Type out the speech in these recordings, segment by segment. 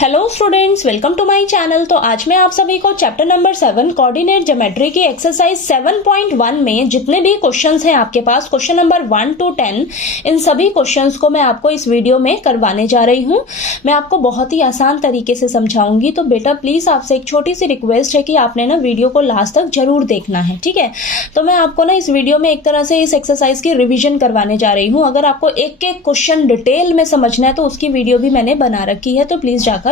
Hello students, welcome to my channel. तो आज मैं आप सभी को चैप्टर नंबर 7 कोऑर्डिनेट ज्योमेट्री की एक्सरसाइज 7.1 में जितने भी क्वेश्चंस हैं आपके पास, क्वेश्चन नंबर 1 to 10, इन सभी क्वेश्चंस को मैं आपको इस वीडियो में करवाने जा रही हूं। मैं आपको बहुत ही आसान तरीके से समझाऊंगी। तो बेटा प्लीज आपसे एक छोटी सी रिक्वेस्ट है कि आपने ना वीडियो को लास्ट तक जरूर देखना है, ठीक है। तो मैं आपको ना इस वीडियो में एक तरह से इस एक्सरसाइज की रिविजन करवाने जा रही हूँ। अगर आपको एक एक क्वेश्चन डिटेल में समझना है तो उसकी वीडियो भी मैंने बना रखी है, तो प्लीज जाकर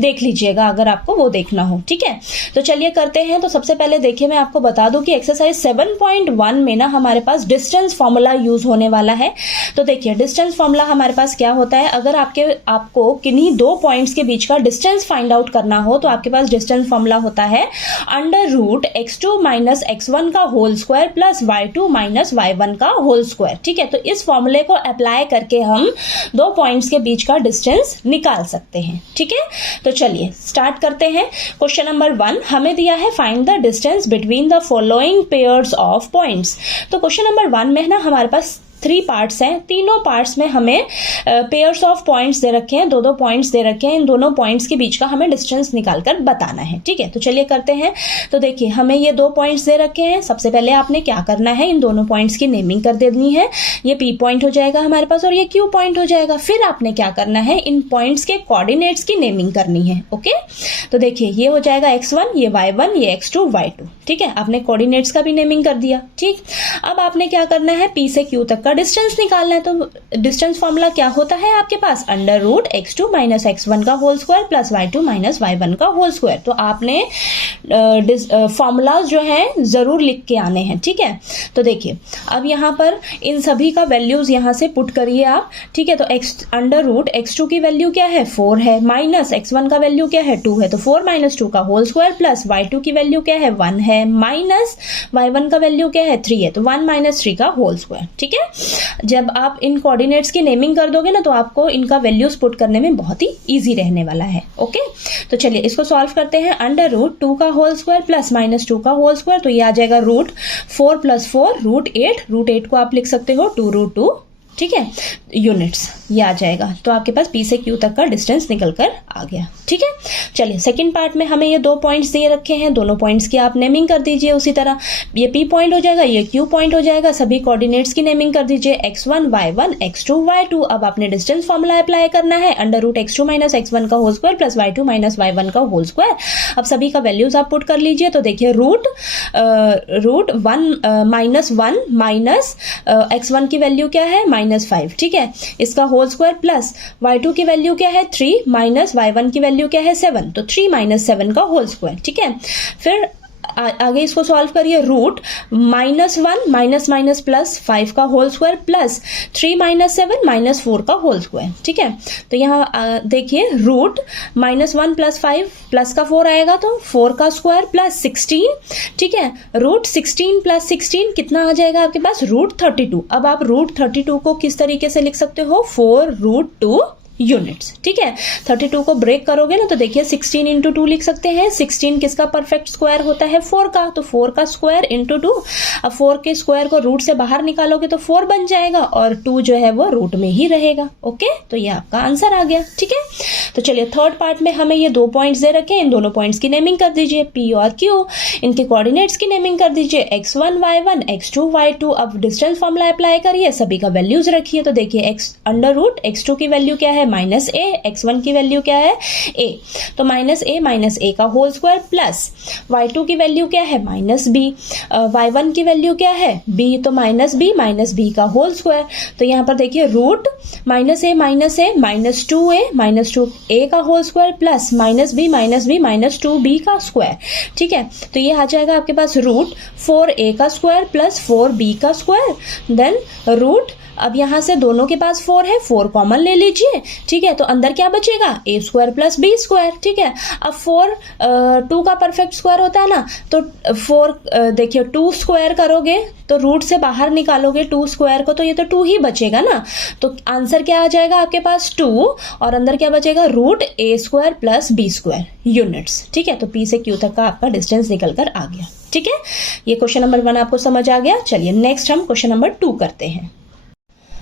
देख लीजिएगा अगर आपको वो देखना हो, ठीक है। तो चलिए करते हैं। तो सबसे पहले देखिए, मैं आपको बता दूं कि एक्सरसाइज 7.1 में ना हमारे पास डिस्टेंस फॉर्मूला यूज होने वाला है। तो देखिए डिस्टेंस फॉर्मूला हमारे पास क्या होता है। अगर आपको किन्हीं दो पॉइंट्स के बीच का डिस्टेंस फाइंड आउट करना हो तो आपके पास डिस्टेंस फॉर्मूला होता है √x2 - x1 का whole square plus y2 - y1 का होल स्क्वायर, ठीक है। तो इस फॉर्मूले को अप्लाई करके हम दो पॉइंट्स के बीच का डिस्टेंस निकाल सकते हैं, ठीक है। तो चलिए स्टार्ट करते हैं। क्वेश्चन नंबर 1 हमें दिया है, find the distance between the following pairs of points. तो क्वेश्चन नंबर 1 में ना हमारे पास 3 पार्ट्स हैं। तीनों पार्ट्स में हमें पेयर्स ऑफ पॉइंट्स दे रखे हैं, दो पॉइंट्स दे रखे हैं। इन दोनों पॉइंट्स के बीच का हमें डिस्टेंस निकालकर बताना है, ठीक है। तो चलिए करते हैं। तो देखिए हमें ये 2 पॉइंट्स दे रखे हैं। सबसे पहले आपने क्या करना है, इन दोनों पॉइंट्स की नेमिंग कर देनी है। ये P पॉइंट हो जाएगा हमारे पास और ये Q पॉइंट हो जाएगा। फिर आपने क्या करना है, इन पॉइंट्स के कोऑर्डिनेट्स की नेमिंग करनी है, ओके। तो देखिए ये हो जाएगा x1, ये y1, ये x2, y2, ठीक है। आपने कोऑर्डिनेट्स का भी नेमिंग कर दिया, ठीक। अब आपने क्या करना है, P से Q तक का डिस्टेंस निकालना है। तो डिस्टेंस फॉर्मूला क्या होता है आपके पास, √x2 - x1 का whole square plus y2 - y1 का होल स्क्वायर। तो आपने फॉर्मूलाज जो हैं जरूर लिख के आने हैं, ठीक है। तो देखिए अब यहाँ पर इन सभी का वैल्यूज यहाँ से पुट करिए आप, ठीक है। तो √x2 की वैल्यू क्या है, 4 है, माइनस x1 का वैल्यू क्या है, 2 है, तो 4 - 2 का होल स्क्वायर प्लस y2 की वैल्यू क्या है, 1 है, माइनस y1 का वैल्यू क्या है, 3 है, तो 1 - 3 का होल स्क्वायर, ठीक है। जब आप इन कोऑर्डिनेट्स की नेमिंग कर दोगे ना तो आपको इनका वैल्यूज पुट करने में बहुत ही इजी रहने वाला है, ओके। तो चलिए इसको सॉल्व करते हैं। √2 का होल स्क्वायर प्लस -2 का होल स्क्वायर, तो ये आ जाएगा √4 + 4 √8। √8 को आप लिख सकते हो 2√2, ठीक है, यूनिट्स ये आ जाएगा। तो आपके पास P से Q तक का डिस्टेंस निकल कर आ गया, ठीक है। चलिए सेकंड पार्ट में हमें ये 2 पॉइंट्स दिए रखे हैं, दोनों पॉइंट्स की आप नेमिंग कर दीजिए उसी तरह। ये P पॉइंट हो जाएगा, ये Q पॉइंट हो जाएगा। सभी कोऑर्डिनेट्स की नेमिंग कर दीजिए, x1 y1 x2 y2। अब आपने डिस्टेंस फॉर्मूला अप्लाई करना है, √x2 - x1 का whole square plus y2 - y1 का होल स्क्वायर। अब सभी का वैल्यूज आप पुट कर लीजिए। तो देखिए √1 - x1 की वैल्यू क्या है, -5, ठीक है, इसका होल स्क्वायर प्लस y2 की वैल्यू क्या है, 3 माइनस y1 की वैल्यू क्या है, 7, तो 3 - 7 का होल स्क्वायर, ठीक है। फिर आगे इसको सॉल्व करिए, √-1 - प्लस 5 का होल स्क्वायर प्लस 3 - 7 - 4 का होल स्क्वायर, ठीक है। तो यहाँ देखिए √-1 + 5 प्लस का 4 आएगा तो 4 का स्क्वायर प्लस 16, ठीक है। √16 + 16 कितना आ जाएगा आपके पास, √32। अब आप √32 को किस तरीके से लिख सकते हो, 4√2 यूनिट्स, ठीक है। 32 को ब्रेक करोगे ना तो देखिए 16 × 2 लिख सकते हैं। 16 किसका परफेक्ट स्क्वायर होता है, 4 का, तो 4 का स्क्वायर × 2। अब 4 के स्क्वायर को रूट से बाहर निकालोगे तो 4 बन जाएगा और 2 जो है वो रूट में ही रहेगा, ओके। तो ये आपका आंसर आ गया, ठीक है। तो चलिए थर्ड पार्ट में हमें ये 2 पॉइंट्स दे रखे हैं, इन दोनों पॉइंट्स की नेमिंग कर दीजिए, P और Q। इनके कोऑर्डिनेट्स की नेमिंग कर दीजिए, x1 y1 x2 y2। अब डिस्टेंस फॉर्मूला अप्लाई करिए, सभी का वैल्यूज रखिए। तो देखिए √x2 की वैल्यू क्या है, -a, x1 की वैल्यू क्या है, a, तो -a का होल स्क्वायर प्लस y2 की वैल्यू क्या है, -b, y1 की वैल्यू क्या है, b, तो -b का होल स्क्वायर। तो यहाँ पर देखिए -2a का whole square plus -b - 2b का स्क्वायर, ठीक है। तो ये आ जाएगा आपके पास √4a का स्क्वायर प्लस 4b का स्क्वायर, देन अब यहाँ से दोनों के पास 4 है, 4 कॉमन ले लीजिए, ठीक है। तो अंदर क्या बचेगा, a² + b², ठीक है। अब 4 2 का परफेक्ट स्क्वायर होता है ना, तो 4 देखिए 2 स्क्वायर करोगे तो रूट से बाहर निकालोगे 2 स्क्वायर को, तो ये तो 2 ही बचेगा ना। तो आंसर क्या आ जाएगा आपके पास, 2, और अंदर क्या बचेगा, √a² + b² यूनिट्स, ठीक है। तो P से Q तक का आपका डिस्टेंस निकल कर आ गया, ठीक है। ये क्वेश्चन नंबर 1 आपको समझ आ गया। चलिए नेक्स्ट हम क्वेश्चन नंबर 2 करते हैं।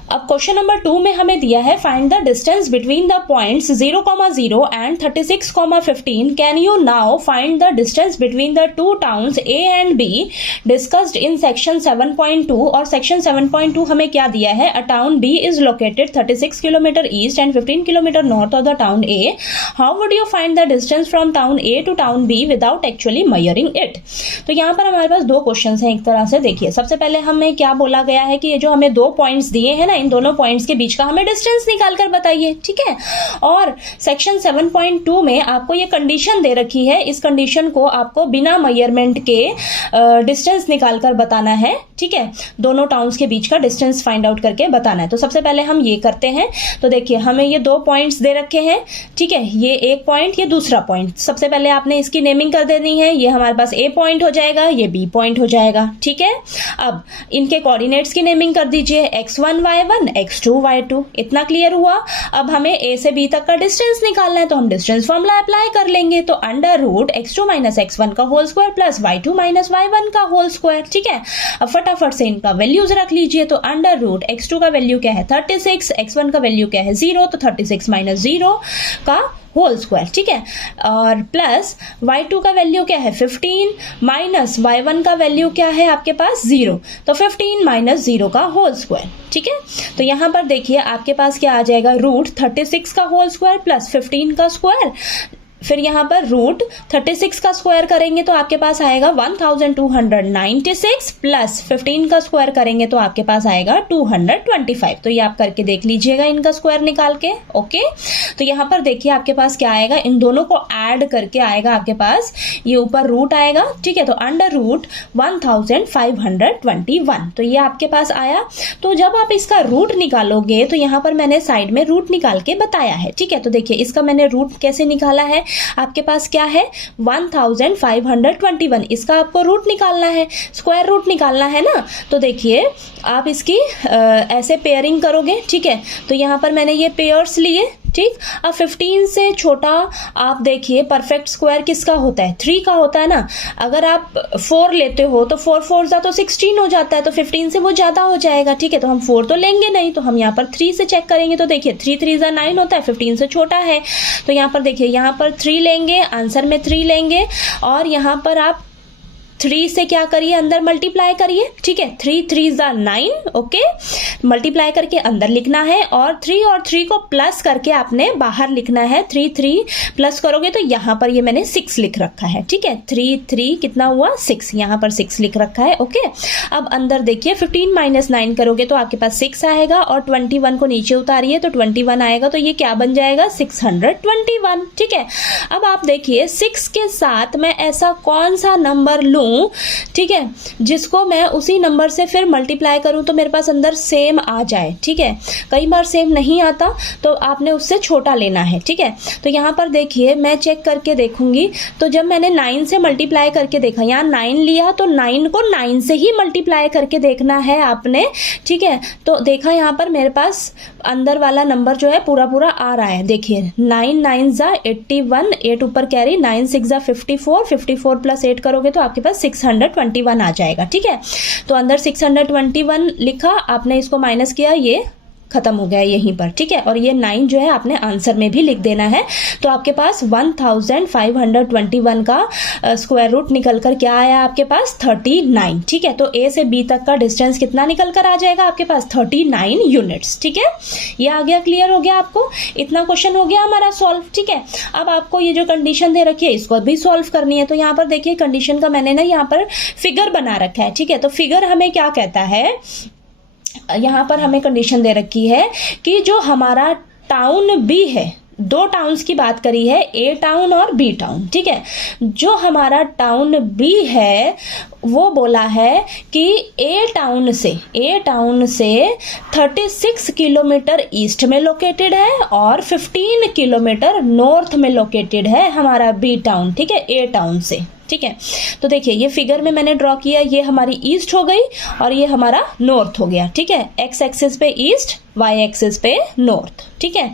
अब क्वेश्चन नंबर 2 में हमें दिया है find the distance between the points 0,0 and 36,15. Can you now find the distance between the two towns A and B discussed in section 7.2. और सेक्शन 7.2 हमें क्या दिया है? A town B is located 36 kilometre east and 15 kilometre north of the town A. How would you find the distance from town A to town B without actually measuring it? तो यहाँ पर हमारे पास दो question हैं एक तरह से. देखिए, सबसे पहले हमें क्या बोला गया है कि ये जो हमें दो पॉइंट्स दिए हैं ना, इन दोनों पॉइंट्स के बीच का हमें डिस्टेंस निकाल कर बताइए. ठीक है. और सेक्शन 7.2 में आपको ये कंडीशन दे रखी है. इस कंडीशन को आपको बिना मेजरमेंट के डिस्टेंस निकाल कर बताना है. ठीक है. दोनों टाउन्स के बीच का डिस्टेंस फाइंड आउट करके बताना है. तो सबसे पहले हम ये करते हैं. तो देखिए, हमें ये दो पॉइंट्स दे रखे हैं. ठीक है. ये एक पॉइंट, ये दूसरा पॉइंट. सबसे पहले आपने इसकी नेमिंग कर देनी है. ये हमारे पास ए पॉइंट हो जाएगा, ये बी पॉइंट हो जाएगा. ठीक है. अब इनके कोऑर्डिनेट्स की नेमिंग कर दीजिए. x1 y1 x2 y2. इतना क्लियर हुआ. अब हमें ए से बी तक का डिस्टेंस निकालना है, तो हम डिस्टेंस फॉर्मूला अप्लाई कर लेंगे. तो under root x2 minus x1 का whole square plus y2 minus y1 का होल स्क्वायर. ठीक है. अब फटाफट से इनका वैल्यूज रख लीजिए. तो अंडर रूट x2 का वैल्यू क्या है? 36. x1 का वैल्यू क्या है? 0. तो 36 माइनस 0 का होल स्क्वायर. ठीक है. और प्लस y2 का वैल्यू क्या है? 15 माइनस y1 का वैल्यू क्या है आपके पास? 0. तो 15 माइनस 0 का होल स्क्वायर. ठीक है. तो यहां पर देखिए आपके पास क्या आ जाएगा? रूट 36 का होल स्क्वायर प्लस 15 का स्क्वायर. फिर यहाँ पर रूट 36 का स्क्वायर करेंगे तो आपके पास आएगा 1296 प्लस 15 का स्क्वायर करेंगे तो आपके पास आएगा 225. तो ये आप करके देख लीजिएगा इनका स्क्वायर निकाल के. ओके. तो यहाँ पर देखिए आपके पास क्या आएगा? इन दोनों को ऐड करके आएगा आपके पास, ये ऊपर रूट आएगा. ठीक है. तो अंडर रूट 1521. तो ये आपके पास आया. तो जब आप इसका रूट निकालोगे तो यहाँ पर मैंने साइड में रूट निकाल के बताया है. ठीक है. तो देखिए इसका मैंने रूट कैसे निकाला है. आपके पास क्या है? 1521. इसका आपको रूट निकालना है, स्क्वायर रूट निकालना है ना. तो देखिए आप इसकी ऐसे पेयरिंग करोगे. ठीक है. तो यहां पर मैंने ये पेयर्स लिए. ठीक. अब 15 से छोटा आप देखिए परफेक्ट स्क्वायर किसका होता है? 3 का होता है ना. अगर आप 4 लेते हो तो 4 4 जा तो 16 हो जाता है. तो 15 से वो ज्यादा हो जाएगा. ठीक है. तो हम 4 तो लेंगे नहीं, तो हम यहाँ पर 3 से चेक करेंगे. तो देखिए 3 3 जा 9 होता है, 15 से छोटा है. तो यहाँ पर देखिए यहाँ पर 3 लेंगे, आंसर में 3 लेंगे और यहाँ पर आप 3 से क्या करिए? अंदर मल्टीप्लाई करिए. ठीक है. 3 3 जा 9. ओके. मल्टीप्लाई करके अंदर लिखना है और 3 और 3 को प्लस करके आपने बाहर लिखना है. 3 3 प्लस करोगे तो यहाँ पर ये मैंने 6 लिख रखा है. ठीक है. 3 3 कितना हुआ? 6. यहाँ पर 6 लिख रखा है. ओके. अब अंदर देखिए 15 माइनस 9 करोगे तो आपके पास 6 आएगा और 21 को नीचे उतारिए तो 21 आएगा. तो ये क्या बन जाएगा? 621. ठीक है. अब आप देखिए 6 के साथ मैं ऐसा कौन सा नंबर लूं, ठीक है, जिसको मैं उसी नंबर से फिर मल्टीप्लाई करूं तो मेरे पास अंदर सेम आ जाए. ठीक है. कई बार सेम नहीं आता तो आपने उससे छोटा लेना है. ठीक है. तो यहाँ पर देखिए मैं चेक करके देखूंगी. तो जब मैंने 9 से मल्टीप्लाई करके देखा, यहाँ 9 लिया तो 9 को 9 से ही मल्टीप्लाई करके देखना है आपने. ठीक है. तो देखा यहाँ पर मेरे पास अंदर वाला नंबर जो है पूरा पूरा आ रहा है. देखिए 9 9 जा 81, 8 ऊपर कैरी, 9 6 जा 54, 54 प्लस 8 करोगे तो आपके पास 621 आ जाएगा. ठीक है. तो अंदर 621 लिखा आपने, इसको माइनस किया, ये खत्म हो गया यहीं पर. ठीक है. और ये 9 जो है आपने आंसर में भी लिख देना है. तो आपके पास 1521 का स्क्वायर रूट निकल कर क्या आया आपके पास? 39. ठीक है. तो ए से बी तक का डिस्टेंस कितना निकल कर आ जाएगा आपके पास? 39 यूनिट्स. ठीक है. ये आ गया, क्लियर हो गया आपको. इतना क्वेश्चन हो गया हमारा सॉल्व. ठीक है. अब आपको ये जो कंडीशन दे रखी है इसको भी सॉल्व करनी है. तो यहाँ पर देखिए कंडीशन का मैंने ना यहाँ पर फिगर बना रखा है. ठीक है. तो फिगर हमें क्या कहता है? यहाँ पर हमें कंडीशन दे रखी है कि जो हमारा टाउन बी है, दो टाउन्स की बात करी है, ए टाउन और बी टाउन. ठीक है. जो हमारा टाउन बी है वो बोला है कि ए टाउन से 36 किलोमीटर ईस्ट में लोकेटेड है और 15 किलोमीटर नॉर्थ में लोकेटेड है हमारा बी टाउन. ठीक है. ए टाउन से. ठीक है. तो देखिए ये फिगर में मैंने ड्रॉ किया, ये हमारी ईस्ट हो गई और ये हमारा नॉर्थ हो गया. ठीक है. एक्स एक्सिस पे ईस्ट, वाई एक्सिस पे नॉर्थ. ठीक है.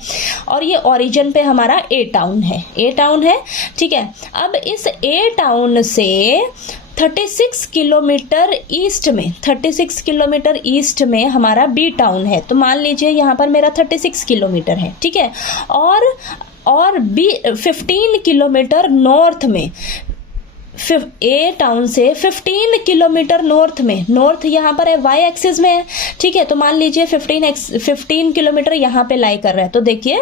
और ये ओरिजिन पे हमारा ए टाउन है. ठीक है. अब इस ए टाउन से 36 किलोमीटर ईस्ट में, 36 किलोमीटर ईस्ट में हमारा बी टाउन है। तो मान लीजिए यहाँ पर मेरा 36 किलोमीटर है, ठीक है। और बी 15 किलोमीटर नॉर्थ में, ए टाउन से 15 किलोमीटर नॉर्थ में, नॉर्थ यहाँ पर है वाई एक्सिस में है, ठीक है। तो मान लीजिए 15 किलोमीटर यहाँ पे लाई कर रहा है। तो देखिए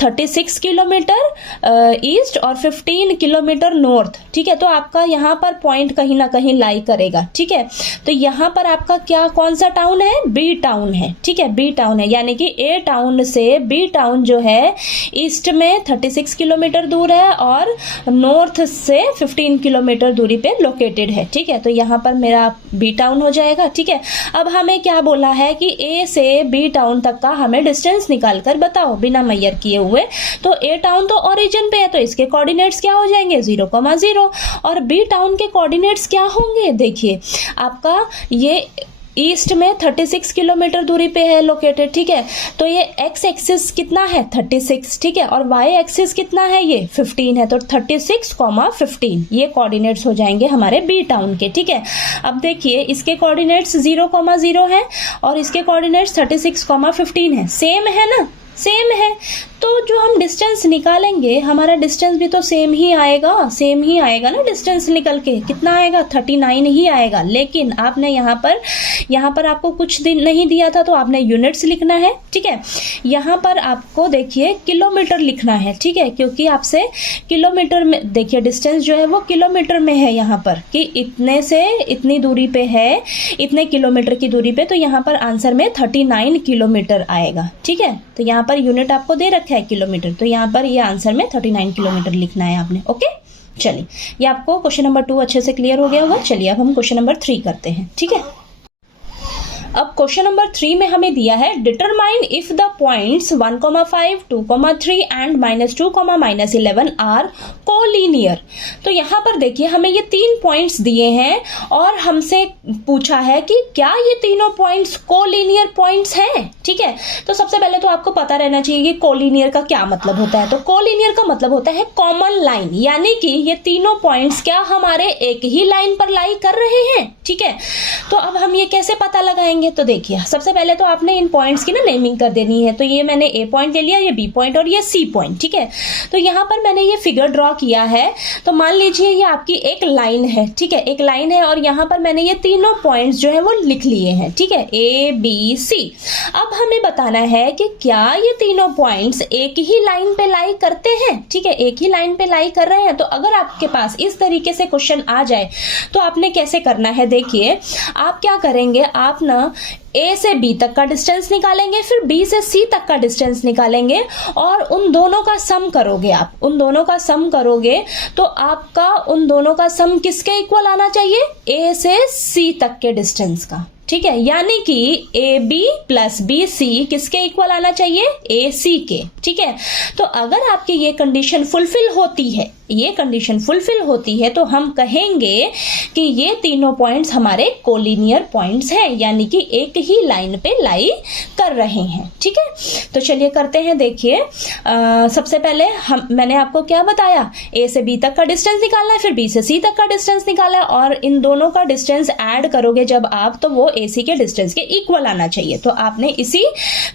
36 किलोमीटर ईस्ट और 15 किलोमीटर नॉर्थ, ठीक है। तो आपका यहाँ पर पॉइंट कहीं ना कहीं लाई करेगा, ठीक है। तो यहाँ पर आपका क्या, कौन सा टाउन है, बी टाउन है, ठीक है, बी टाउन है। यानी कि ए टाउन से बी टाउन जो है ईस्ट में 36 किलोमीटर दूर है और नॉर्थ से 15 किलोमीटर दूरी पे लोकेटेड है, ठीक है। तो यहाँ पर मेरा बी टाउन हो जाएगा, ठीक है। अब हमें क्या बोला है कि ए से बी टाउन तक का हमें डिस्टेंस निकाल कर बताओ बिना मैयर किए हुए। तो ए टाउन तो ओरिजिन पे है, तो इसके कोऑर्डिनेट्स क्या हो जाएंगे, 0,0, और बी टाउन के कोऑर्डिनेट्स क्या होंगे, देखिए आपका ये ईस्ट में 36 किलोमीटर दूरी पे है लोकेटेड, ठीक है। तो ये एक्स एक्सिस कितना है, 36, ठीक है, और वाई एक्सिस कितना है, ये 15 है। तो 36,15 ये कोऑर्डिनेट्स हो जाएंगे हमारे बी टाउन के, ठीक है। अब देखिए इसके कोऑर्डिनेट्स 0,0 है और इसके कोऑर्डिनेट्स 36,15 है, सेम है ना, सेम है। तो जो हम डिस्टेंस निकालेंगे हमारा डिस्टेंस भी तो सेम ही आएगा, सेम ही आएगा ना। डिस्टेंस निकल के कितना आएगा, 39 ही आएगा। लेकिन आपने यहाँ पर आपको कुछ दिन नहीं दिया था तो आपने यूनिट्स लिखना है, ठीक है। यहाँ पर आपको देखिए किलोमीटर लिखना है, ठीक है, क्योंकि आपसे किलोमीटर में, देखिए डिस्टेंस जो है वो किलोमीटर में है यहाँ पर, कि इतने से इतनी दूरी पे है, इतने किलोमीटर की दूरी पे। तो यहाँ पर आंसर में 39 किलोमीटर आएगा, ठीक है। तो यहाँ पर यूनिट आपको दे रखा है किलोमीटर, तो यहाँ पर ये आंसर में 39 किलोमीटर लिखना है आपने, ओके। चलिए ये आपको क्वेश्चन नंबर 2 अच्छे से क्लियर हो गया होगा। चलिए अब हम क्वेश्चन नंबर 3 करते हैं, ठीक है। अब क्वेश्चन नंबर 3 में हमें दिया है determine if the points 1,5, 2,3 and -2, -11 are collinear. तो यहाँ पर देखिए हमें ये 3 पॉइंट्स दिए हैं और हमसे पूछा है कि क्या ये तीनों पॉइंट्स कोलिनियर पॉइंट्स हैं, ठीक है। तो सबसे पहले तो आपको पता रहना चाहिए कि कोलिनियर का क्या मतलब होता है। तो कोलिनियर का मतलब होता है कॉमन लाइन, यानी कि ये तीनों पॉइंट्स क्या हमारे एक ही लाइन पर लाई कर रहे हैं, ठीक है। तो अब हम ये कैसे पता लगाएंगे, तो देखिए सबसे पहले तो आपने इन पॉइंट्स की ना नेमिंग कर देनी है। तो ये मैंने ए पॉइंट ले लिया, ये बी पॉइंट और ये सी पॉइंट, ठीक है। तो यहाँ पर मैंने ये फिगर ड्रॉ किया है। तो मान लीजिए ये आपकी एक लाइन है, ठीक है, एक लाइन है और यहाँ पर मैंने ये तीनों पॉइंट्स जो है वो लिख लिए हैं, ठीक है, ए बी सी। अब हमें बताना है कि क्या ये तीनों पॉइंट्स एक ही लाइन पे लाई करते हैं, ठीक है, एक ही लाइन पे लाई कर रहे हैं। तो अगर आपके पास इस तरीके से क्वेश्चन आ जाए तो आपने कैसे करना है, देखिए आप क्या करेंगे, आप ना ए से बी तक का डिस्टेंस निकालेंगे, फिर बी से सी तक का डिस्टेंस निकालेंगे और उन दोनों का सम करोगे। आप उन दोनों का सम करोगे तो आपका उन दोनों का सम किसके इक्वल आना चाहिए, ए से सी तक के डिस्टेंस का, ठीक है। यानी कि A B plus B C किसके इक्वल आना चाहिए, ए सी के, ठीक है। तो अगर आपकी ये कंडीशन फुलफिल होती है, ये कंडीशन फुलफिल होती है तो हम कहेंगे कि ये तीनों पॉइंट्स हमारे कोलिनियर पॉइंट्स हैं, यानी कि एक ही लाइन पे लाई कर रहे हैं, ठीक है। तो चलिए करते हैं। देखिए सबसे पहले मैंने आपको क्या बताया, ए से बी तक का डिस्टेंस निकालना है, फिर बी से सी तक का डिस्टेंस निकालना है और इन दोनों का डिस्टेंस ऐड करोगे जब आप, तो वो ए सी के डिस्टेंस के इक्वल आना चाहिए। तो आपने इसी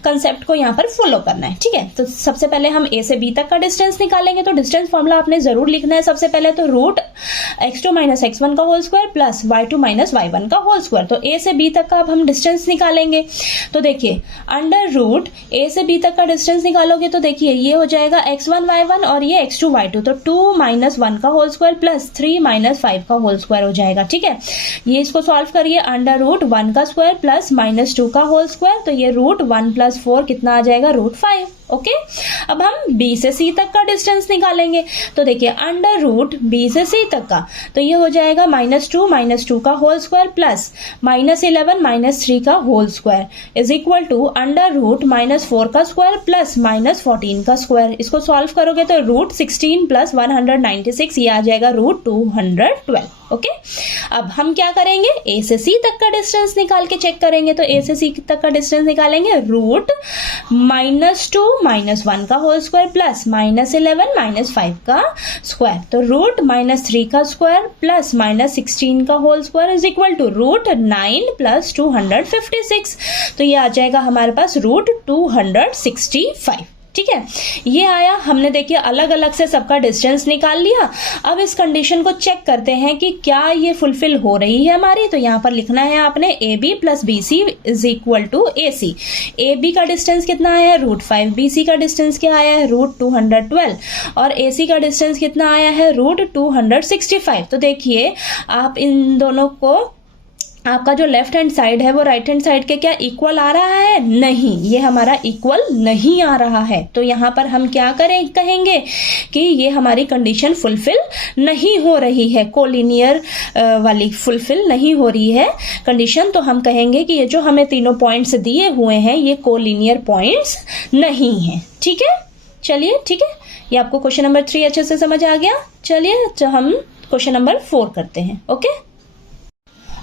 कंसेप्ट को यहाँ पर फॉलो करना है, ठीक है। तो सबसे पहले हम ए से बी तक का डिस्टेंस निकालेंगे। तो डिस्टेंस फॉर्मूला आपने जरूर लिखना है। सबसे पहले तो रूट x2 - x1 का whole square plus y2 - y1 का होल स्क्वायर। तो a से b तक का अब हम डिस्टेंस निकालेंगे। तो देखिए अंडर रूट a से b तक का डिस्टेंस निकालोगे तो देखिए ये हो जाएगा x1 y1 और ये x2 y2। तो 2 - 1 का होल स्क्वायर प्लस 3 - 5 का होल स्क्वायर हो जाएगा, ठीक है। ये इसको सॉल्व करिए, अंडर रूट 1 का स्क्वायर प्लस -2 का होल स्क्वायर। तो ये रूट 1 + 4 कितना आ जाएगा, रूट 5, ओके। अब हम b से c तक का डिस्टेंस निकालेंगे। तो देखिए अंडर रूट b से c तक का, तो ये हो जाएगा -2 का होल स्क्वायर प्लस -11 - 3 का whole square is equal to under root -4 का स्क्वायर प्लस -14 का स्क्वायर। इसको सॉल्व करोगे तो रूट 16 + 196 ये आ जाएगा रूट 212, ओके। अब हम क्या करेंगे, ए से सी तक का डिस्टेंस निकाल के चेक करेंगे। तो ए से सी तक का डिस्टेंस निकालेंगे, रूट -2 -1 का होल स्क्वायर प्लस -11 -5 का स्क्वायर, तो √-3 का स्क्वायर प्लस -16 का whole square is equal to √9 + 256, तो ये आ जाएगा हमारे पास √265। ठीक है, ये आया, हमने देखिए अलग अलग से सबका डिस्टेंस निकाल लिया। अब इस कंडीशन को चेक करते हैं कि क्या ये फुलफिल हो रही है हमारी, तो यहाँ पर लिखना है आपने AB + BC is equal to AC। AB का डिस्टेंस कितना आया है √5, BC का डिस्टेंस क्या आया है √212 और AC का डिस्टेंस कितना आया है √265। तो देखिए आप इन दोनों को, आपका जो लेफ्ट हैंड साइड है वो राइट हैंड साइड के क्या इक्वल आ रहा है? नहीं, ये हमारा इक्वल नहीं आ रहा है। तो यहाँ पर हम क्या कहेंगे कि ये हमारी कंडीशन फुलफिल नहीं हो रही है, कोलिनियर वाली फुलफिल नहीं हो रही है कंडीशन। तो हम कहेंगे कि ये जो हमें तीनों पॉइंट्स दिए हुए हैं ये कोलिनियर पॉइंट्स नहीं है। ठीक है, चलिए ठीक है, ये आपको क्वेश्चन नंबर 3 अच्छे से समझ आ गया। चलिए तो हम क्वेश्चन नंबर 4 करते हैं। ओके,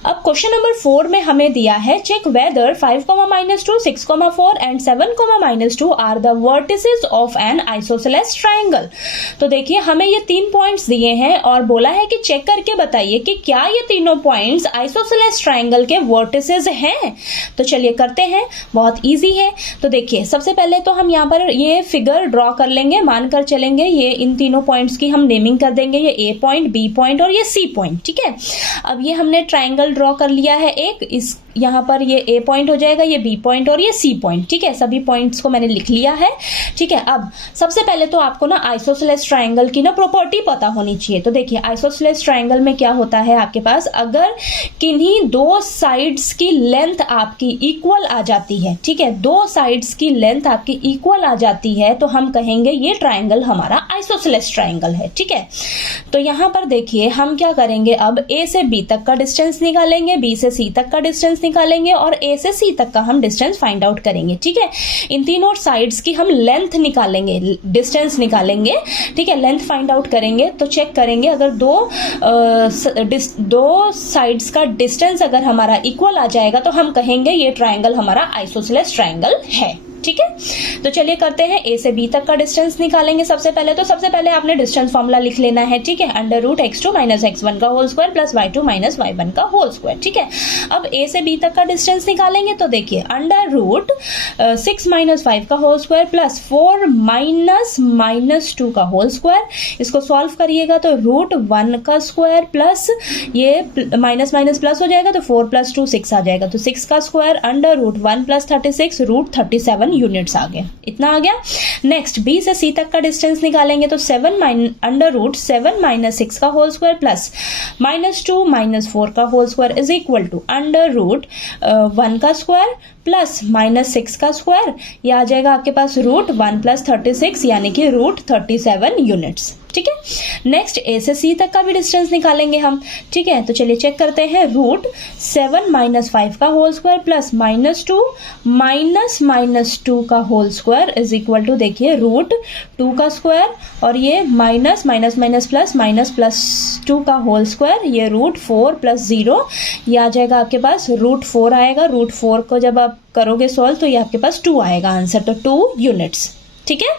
अब क्वेश्चन नंबर 4 में हमें दिया है check whether 5, -2, 6, 4 and 7, -2 are the vertices of an isosceles triangle. तो देखिए हमें ये 3 पॉइंट्स दिए हैं और बोला है कि चेक करके बताइए कि क्या ये तीनों पॉइंट्स आइसोसेलेस ट्रायंगल के वर्टिसेस हैं। तो चलिए करते हैं, बहुत इजी है। तो देखिए सबसे पहले तो हम यहाँ पर ये फिगर ड्रॉ कर लेंगे, मानकर चलेंगे ये इन तीनों पॉइंट्स की हम नेमिंग कर देंगे, ये A पॉइंट, B पॉइंट और ये C पॉइंट। ठीक है, अब ये हमने ट्रायंगल ड्रॉ कर लिया है एक, इस यहाँ पर ये A पॉइंट हो जाएगा, ये B पॉइंट और ये C पॉइंट। ठीक है, सभी पॉइंट्स को मैंने लिख लिया है। ठीक है, अब सबसे पहले तो आपको ना आइसोसेलेस ट्रायंगल की ना प्रॉपर्टी पता होनी चाहिए। तो देखिए आइसोसेलेस ट्रायंगल में क्या होता है आपके पास, अगर किन्हीं दो साइड्स की लेंथ आपकी इक्वल आ जाती है, ठीक है, दो साइड्स की लेंथ आपकी इक्वल आ जाती है तो हम कहेंगे ये ट्रायंगल हमारा आइसोसेलेस ट्रायंगल है। ठीक है, तो यहाँ पर देखिए हम क्या करेंगे, अब A से B तक का डिस्टेंस निकालेंगे, B से C तक का डिस्टेंस निकालेंगे और A से C तक का हम डिस्टेंस फाइंड आउट करेंगे। ठीक है, इन तीनों साइड्स की हम लेंथ निकालेंगे, डिस्टेंस निकालेंगे। ठीक है, लेंथ फाइंड आउट करेंगे तो चेक करेंगे अगर दो साइड्स का डिस्टेंस अगर हमारा इक्वल आ जाएगा तो हम कहेंगे ये ट्रायंगल हमारा आइसोसेलेस ट्रायंगल है। ठीक है, तो चलिए करते हैं, A से B तक का डिस्टेंस निकालेंगे सबसे पहले। तो सबसे पहले आपने डिस्टेंस फॉर्मूला लिख लेना है। ठीक है, √x2 - x1 का whole square plus y2 - y1 का होल स्क्वायर। ठीक है, अब A से B तक का डिस्टेंस निकालेंगे तो देखिए √6 - 5 का होल स्क्वायर प्लस 4 - -2 का होल स्क्वायर, इसको सॉल्व करिएगा तो √1 का स्क्वायर प्लस ये माइनस माइनस प्लस हो जाएगा तो 4 + 2 6 आ जाएगा, तो 6 का स्क्वायर √1 + 36 √37 यूनिट्स आ गए, इतना आ गया। नेक्स्ट B से C तक का डिस्टेंस निकालेंगे तो √7 - 6 का होल स्क्वायर प्लस -2 - 4 का whole square is equal to √1 का स्क्वायर प्लस -6 का स्क्वायर, ये आ जाएगा आपके पास √1 + 36 यानी कि √37 यूनिट्स। ठीक है, नेक्स्ट A से C तक का भी डिस्टेंस निकालेंगे हम। ठीक है, तो चलिए चेक करते हैं, √7 - 5 का होल स्क्वायर प्लस -2 का whole square is equal to देखिए √2 का स्क्वायर और ये माइनस +2 का होल स्क्वायर, ये √4 + 0, ये आ जाएगा आपके पास √4 आएगा। √4 को जब आप करोगे सॉल्व तो ये आपके पास 2 आएगा आंसर, तो 2 यूनिट्स। ठीक है,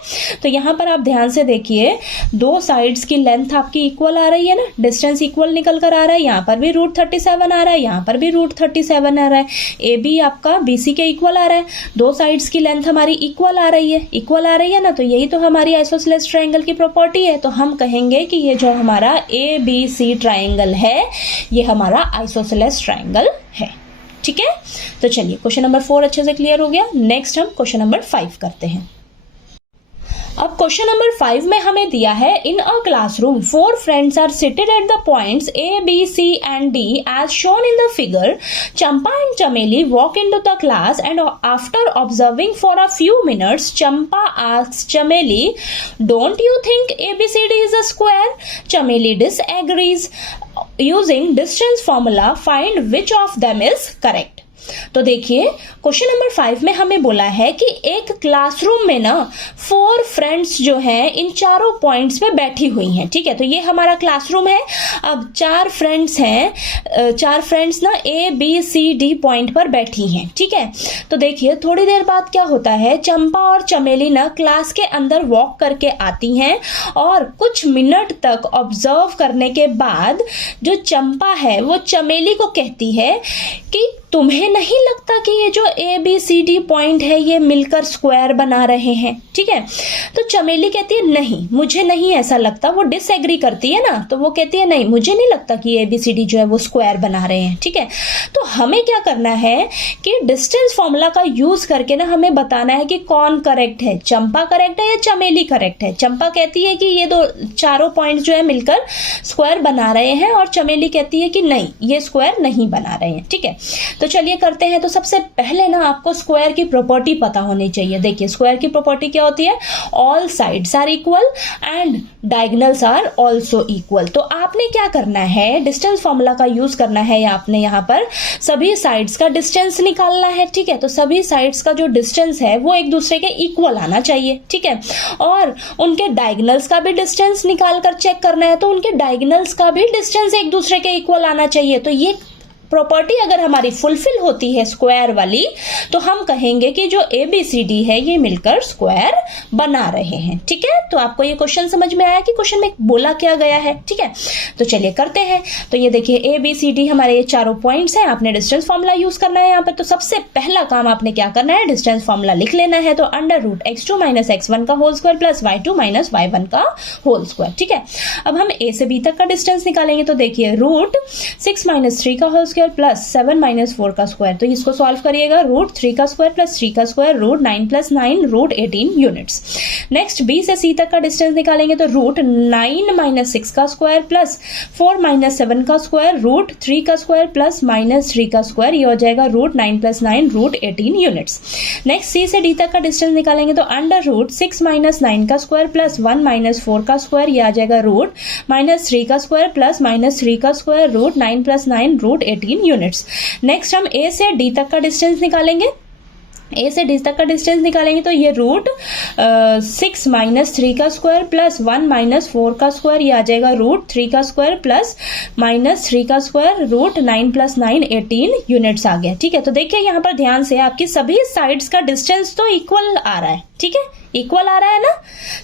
तो यहाँ पर आप ध्यान से देखिए दो साइड्स की लेंथ आपकी इक्वल आ रही है ना, डिस्टेंस इक्वल निकल कर आ रहा है, यहाँ पर भी √37 आ रहा है, यहाँ पर भी √37 आ रहा है, AB आपका BC के इक्वल आ रहा है, दो साइड्स की लेंथ हमारी इक्वल आ रही है ना, तो यही तो हमारी आइसोसेलेस ट्रायंगल की प्रॉपर्टी है। तो हम कहेंगे कि ये जो हमारा ABC ट्रायंगल है ये हमारा आइसोसेलेस ट्रायंगल है। ठीक है, तो चलिए क्वेश्चन नंबर 4 अच्छे से क्लियर हो गया। नेक्स्ट हम क्वेश्चन नंबर 5 करते हैं। अब क्वेश्चन नंबर 5 में हमें दिया है in a classroom 4 friends are seated at the points A, B, C and D as shown in the figure. Champa and Chameli walk into the class and after observing for a few minutes, Champa asks Chameli, "Don't you think ABCD is a square?" Chameli disagrees. Using distance formula, find which of them is correct. तो देखिए question number 5 में हमें बोला है कि एक classroom में ना 4 फ्रेंड्स जो हैं इन चारों पॉइंट्स पे बैठी हुई हैं। ठीक है, तो ये हमारा क्लासरूम है। अब 4 फ्रेंड्स हैं, 4 फ्रेंड्स ना A B C D point पर बैठी हैं। ठीक है, तो देखिए थोड़ी देर बाद क्या होता है, चंपा और चमेली ना क्लास के अंदर वॉक करके आती हैं और कुछ मिनट तक ऑब्जर्व करने के बाद जो चंपा है वो चमेली को कहती है कि तुम्हें नहीं लगता कि ये जो A B C D point है ये मिलकर स्क्वायर बना रहे हैं। ठीक है, तो चमेली कहती है नहीं, मुझे नहीं ऐसा लगता। वो डिसएग्री करती है ना, तो वो कहती है नहीं, मुझे नहीं लगता कि A B C D जो है वो स्क्वायर बना रहे हैं। ठीक है, तो हमें क्या करना है कि डिस्टेंस फॉर्मूला का यूज करके ना हमें बताना है कि कौन करेक्ट है, चंपा करेक्ट है या चमेली करेक्ट है। चंपा कहती है कि ये दो चारों पॉइंट जो है मिलकर स्क्वायर बना रहे हैं और चमेली कहती है कि नहीं, ये स्क्वायर नहीं बना रहे हैं। ठीक है, तो चलिए करते हैं। तो सबसे पहले ना आपको स्क्वायर की प्रॉपर्टी पता होनी चाहिए। देखिए स्क्वायर की प्रॉपर्टी क्या होती है, all sides are equal and diagonals are also equal. तो आपने क्या करना है, डिस्टेंस फॉर्मूला का यूज करना है। आपने यहाँ पर सभी साइड्स का डिस्टेंस निकालना है। ठीक है, तो सभी साइड्स का जो डिस्टेंस है वो एक दूसरे के इक्वल आना चाहिए। ठीक है, और उनके डायगोनल्स का भी डिस्टेंस निकाल कर चेक करना है, तो उनके डायगोनल्स का भी डिस्टेंस एक दूसरे के इक्वल आना चाहिए। तो ये प्रॉपर्टी अगर हमारी फुलफिल होती है स्क्वायर वाली, तो हम कहेंगे कि जो ABCD है ये मिलकर स्क्वायर बना रहे हैं। ठीक है, तो आपको ये क्वेश्चन समझ में आया कि क्वेश्चन में बोला क्या गया है। ठीक है, तो चलिए करते हैं। तो ये देखिए ABCD हमारे ये चारों पॉइंट्स हैं। आपने डिस्टेंस फॉर्मूला यूज करना है यहाँ पर। तो सबसे पहला काम आपने क्या करना है, डिस्टेंस फॉर्मूला लिख लेना है। तो √x2 - x1 का whole square plus y2 - y1 का होल स्क्वायर। ठीक है, अब हम A से B तक का डिस्टेंस निकालेंगे। तो देखिए √6 - 3 का होल स्क्वायर प्लस 7 - 4 का स्क्वायर। तो इसको सॉल्व करिएगा, √3 का स्क्वायर प्लस 3 का स्क्वायर, √9 + 9 √18 यूनिट्स। नेक्स्ट B से C तक का डिस्टेंस निकालेंगे। तो √9 - 6 का स्क्वायर प्लस 4 - 7 का स्क्वायर, √3 का स्क्वायर प्लस -3 का स्क्वायर, ये हो जाएगा √9 + 9 √18 यूनिट्स। नेक्स्ट C से D तक का डिस्टेंस निकालेंगे। तो √6 - 9 का स्क्वायर प्लस 1 - 4 का स्क्वायर, ये आ जाएगा √-3 का स्क्वायर प्लस -3 का स्क्वायर, √9 + 9 √18 यूनिट्स। नेक्स्ट हम A से D तक का डिस्टेंस निकालेंगे। A से D तक का डिस्टेंस निकालेंगे। तो ये √6 - 3 का स्क्वायर प्लस 1 - 4 का स्क्वायर, ये आ जाएगा √3 का स्क्वायर प्लस -3 का स्क्वायर, √9 + 9 18 यूनिट्स आ गया। ठीक है, तो देखिए यहाँ पर ध्यान से आपकी सभी साइड्स का डिस्टेंस तो इक्वल आ रहा है। ठीक है, इक्वल आ रहा है ना।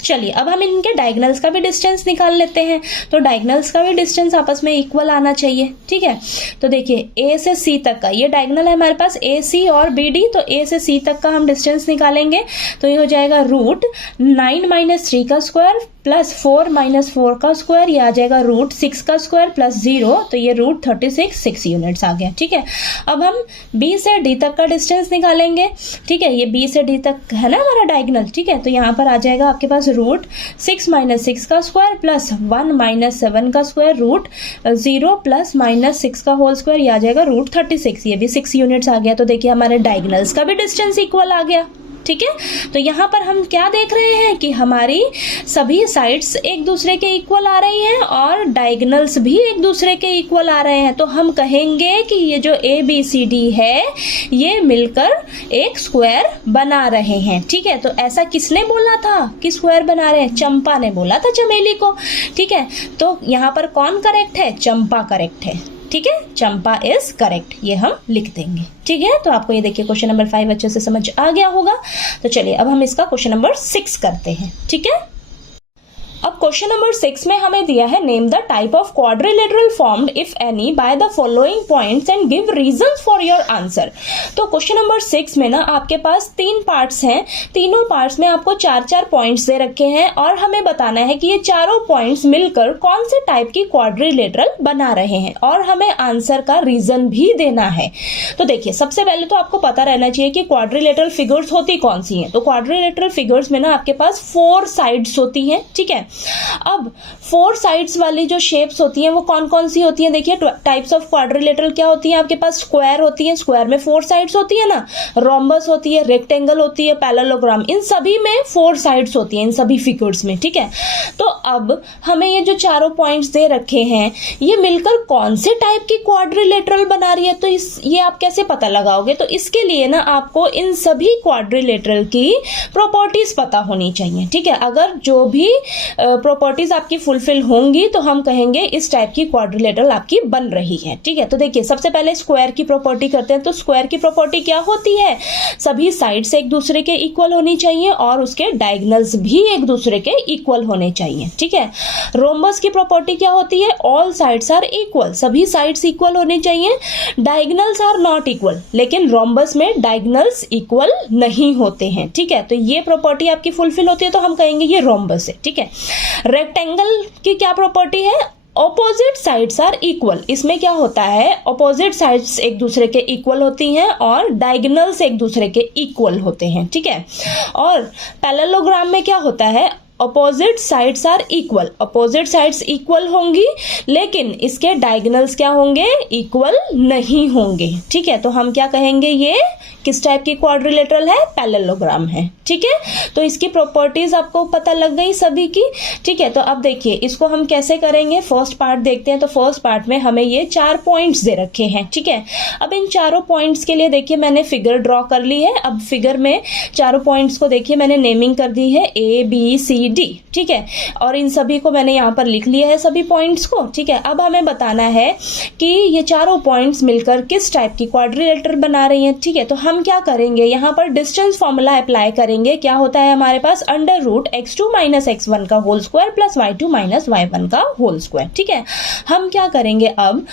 चलिए अब हम इनके डायगोनल्स का भी डिस्टेंस निकाल लेते हैं। तो डायगोनल्स का भी डिस्टेंस आपस में इक्वल आना चाहिए। ठीक है, तो देखिए A से C तक का ये डायगोनल है हमारे पास AC और BD। तो A से C तक का हम डिस्टेंस निकालेंगे। तो ये हो जाएगा √9 - 3 का स्क्वायर प्लस 4 - 4 का स्क्वायर, ये आ जाएगा √6 का स्क्वायर प्लस 0, तो ये √36 6 यूनिट्स आ गया। ठीक है, अब हम B से D तक का डिस्टेंस निकालेंगे। ठीक है, ये B से D तक है ना हमारा डायगोनल। ठीक है, तो यहाँ पर आ जाएगा आपके पास √6 - 6 का स्क्वायर प्लस 1 - 7 का स्क्वायर, √0 प्लस -6 का होल स्क्वायर, ये आ जाएगा √36, ये भी 6 यूनिट्स आ गया। तो देखिए हमारे डायगोनल्स का भी डिस्टेंस इक्वल आ गया। ठीक है, तो यहाँ पर हम क्या देख रहे हैं कि हमारी सभी साइड्स एक दूसरे के इक्वल आ रही हैं और डायगोनल्स भी एक दूसरे के इक्वल आ रहे हैं। तो हम कहेंगे कि ये जो ABCD है ये मिलकर एक स्क्वायर बना रहे हैं। ठीक है, तो ऐसा किसने बोला था कि स्क्वायर बना रहे हैं, चंपा ने बोला था चमेली को। ठीक है, तो यहाँ पर कौन करेक्ट है, चंपा करेक्ट है। ठीक है, चंपा इज करेक्ट, ये हम लिख देंगे। ठीक है, तो आपको ये देखिए क्वेश्चन नंबर 5 अच्छे से समझ आ गया होगा। तो चलिए अब हम इसका क्वेश्चन नंबर 6 करते हैं। ठीक है, अब क्वेश्चन नंबर 6 में हमें दिया है name the type of quadrilateral formed if any by the following points and give reasons for your answer. तो क्वेश्चन नंबर 6 में ना आपके पास 3 पार्ट्स हैं। तीनों पार्ट्स में आपको 4-4 पॉइंट्स दे रखे हैं और हमें बताना है कि ये चारों पॉइंट्स मिलकर कौन से टाइप की क्वाड्रिलेटरल बना रहे हैं और हमें आंसर का रीजन भी देना है। तो देखिए सबसे पहले तो आपको पता रहना चाहिए कि क्वाड्रिलेटरल फिगर्स होती कौन सी हैं। तो क्वाड्रिलेटरल फिगर्स में ना आपके पास 4 साइड्स होती हैं। ठीक है, अब फोर साइड्स वाली जो शेप्स होती हैं वो कौन कौन सी होती हैं? देखिए टाइप्स ऑफ क्वाड्रिलेटरल क्या होती हैं आपके पास? स्क्वायर होती है, स्क्वायर में फोर साइड्स होती है ना, रोम्बस होती है, रेक्टेंगल होती है, पैरेललोग्राम, इन सभी में फोर साइड्स होती हैं, इन सभी फिगर्स में, ठीक है। तो अब हमें ये जो चारों पॉइंट्स दे रखे हैं ये मिलकर कौन से टाइप की क्वाड्रिलेटरल बना रही है, तो ये आप कैसे पता लगाओगे? तो इसके लिए ना आपको इन सभी क्वाड्रिलेटरल की प्रॉपर्टीज पता होनी चाहिए, ठीक है। अगर जो भी प्रॉपर्टीज आपकी फुलफिल होंगी तो हम कहेंगे इस टाइप की क्वाड्रिलेटरल आपकी बन रही है, ठीक है। तो देखिए सबसे पहले स्क्वायर की प्रॉपर्टी करते हैं। तो स्क्वायर की प्रॉपर्टी क्या होती है? सभी साइड्स एक दूसरे के इक्वल होनी चाहिए और उसके डायगोनल्स भी एक दूसरे के इक्वल होने चाहिए, ठीक है। रोम्बस की प्रॉपर्टी क्या होती है? ऑल साइड्स आर इक्वल, सभी साइड्स इक्वल होनी चाहिए, डायगोनल्स आर नॉट इक्वल, लेकिन रोम्बस में डायगोनल्स इक्वल नहीं होते हैं, ठीक है। तो ये प्रॉपर्टी आपकी फुलफिल होती है तो हम कहेंगे ये रोम्बस है, ठीक है। रेक्टेंगल की क्या प्रॉपर्टी है? Opposite sides are equal. इसमें क्या होता है? ऑपोजिट साइड्स एक दूसरे के इक्वल होती हैं और डायगोनल्स एक दूसरे के इक्वल होते हैं, ठीक है। और पैरेललोग्राम में क्या होता है? Opposite sides are equal, opposite sides equal होंगी लेकिन इसके डायगोनल्स क्या होंगे? इक्वल नहीं होंगे, ठीक है। तो हम क्या कहेंगे? ये किस टाइप की क्वाड्रिलेटरल है? पैरेललोग्राम है, ठीक है। तो इसकी प्रॉपर्टीज आपको पता लग गई सभी की, ठीक है। तो अब देखिए इसको हम कैसे करेंगे, फर्स्ट पार्ट देखते हैं। तो फर्स्ट पार्ट में हमें ये 4 पॉइंट्स दे रखे हैं, ठीक है। अब इन चारों पॉइंट्स के लिए देखिए मैंने फिगर ड्रॉ कर ली है। अब फिगर में चारों पॉइंट्स को देखिए मैंने नेमिंग कर दी है ABCD, ठीक है। और इन सभी को मैंने यहाँ पर लिख लिया है सभी पॉइंट्स को, ठीक है। अब हमें बताना है कि ये चारों पॉइंट्स मिलकर किस टाइप की क्वाड्रिलेटरल बना रही हैं, ठीक है। तो हम क्या करेंगे? यहाँ पर डिस्टेंस फॉर्मूला अप्लाई करेंगे। क्या होता है हमारे पास? Under root x2 minus x1 का whole square plus y2 minus y1 का होल स्क्वायर, ठीक है। हम क्या करेंगे? अब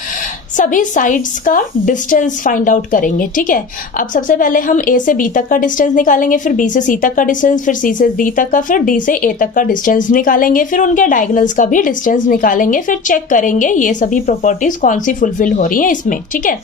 सभी साइड्स का डिस्टेंस फाइंड आउट करेंगे, ठीक है। अब सबसे पहले हम A से B तक का डिस्टेंस निकालेंगे, फिर B से C तक का डिस्टेंस, फिर C से D तक का, फिर D से A तक का डिस्टेंस निकालेंगे, फिर उनके डायगोनल्स का भी डिस्टेंस निकालेंगे, फिर चेक करेंगे ये सभी प्रॉपर्टीज कौन सी फुलफिल हो रही है इसमें, ठीक है।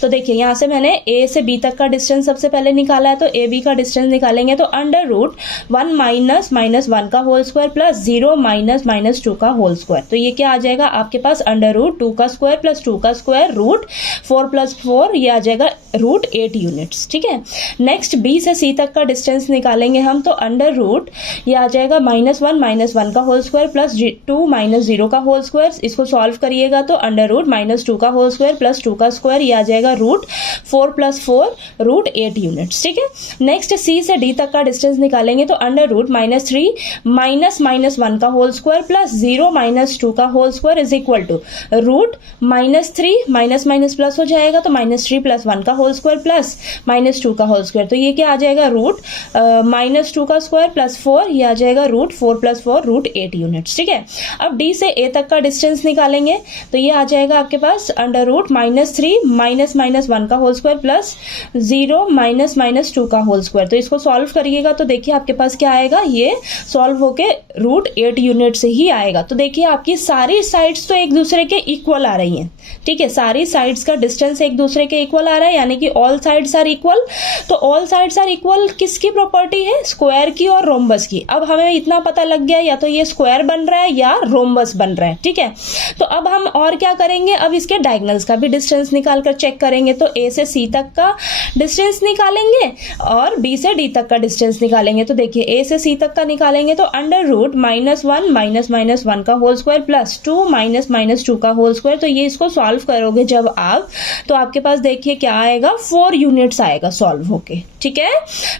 तो देखिए यहाँ से मैंने A से B तक का डिस्टेंस सबसे पहले निकाला है, तो AB का डिस्टेंस निकालेंगे तो अंडर रूट 1 माइनस माइनस 1 का whole square plus 0 minus minus 2 का होल स्क्वायर। तो ये क्या आ जाएगा आपके पास? अंडर रूट 2 का स्क्वायर प्लस 2 का स्क्वायर रूट 4 प्लस 4, ये आ जाएगा रूट 8 यूनिट्स, ठीक है। नेक्स्ट B से C तक का डिस्टेंस निकालेंगे हम, तो अंडर रूट ये आ जाएगा -1 माइनस 1 का होल स्क्वायर प्लस 2 माइनस 0 का होल स्क्वायर। इसको सॉल्व करिएगा तो अंडर रूट -2 का होल स्क्वायर प्लस 2 का स्क्वायर, ये आ जाएगा रूट 4 प्लस 4 रूट 8 यूनिट्स, ठीक है। नेक्स्ट C से D तक का डिस्टेंस निकालेंगे तो अंडर रूट -3 माइनस माइनस 1 का होल स्क्वायर प्लस 0 माइनस 2 का whole square is equal to root -3 minus minus plus हो जाएगा तो -3 प्लस 1 का होल स्क्वायर प्लस -2 का होल स्क्वायर। तो ये क्या आ जाएगा? रूट -2 का स्क्वायर प्लस 4, ये आ जाएगा रूट 4 प्लस 4 रूट 8 यूनिट्स, ठीक है। अब D से A तक का डिस्टेंस निकालेंगे तो ये आ जाएगा आपके पास अंडर रूट -3 माइनस माइनस 1 का whole square plus 0 minus minus 2 का होल स्क्वायर। तो इसको सॉल्व करिएगा तो देखिए आपके पास क्या आएगा? ये सॉल्व होके रूट 8 यूनिट से ही आएगा। तो देखिए आपकी सारी साइड्स तो एक दूसरे के इक्वल आ रही हैं, ठीक है। सारी साइड्स का डिस्टेंस एक दूसरे के इक्वल आ रहा है, यानी कि ऑल साइड्स आर इक्वल। तो ऑल साइड्स आर इक्वल किसकी प्रॉपर्टी है? स्क्वायर की और रोम्बस की। अब हमें इतना पता लग गया या तो ये स्क्वायर बन रहा है या रोम्बस बन रहा है, ठीक है। तो अब हम और क्या करेंगे? अब इसके डायगोनल्स का भी डिस्टेंस निकाल कर चेक करेंगे। तो A से C तक का डिस्टेंस निकालेंगे और B से D तक का डिस्टेंस निकालेंगे। तो देखिए A से C तक का निकालेंगे तो अंडर रूट -1 माइनस माइनस 1 का whole square plus 2 minus minus 2 का होल स्क्वायर। तो ये इसको सॉल्व करोगे जब आप, तो आपके पास देखिए क्या आएगा? 4 यूनिट्स आएगा सॉल्व होके, ठीक है।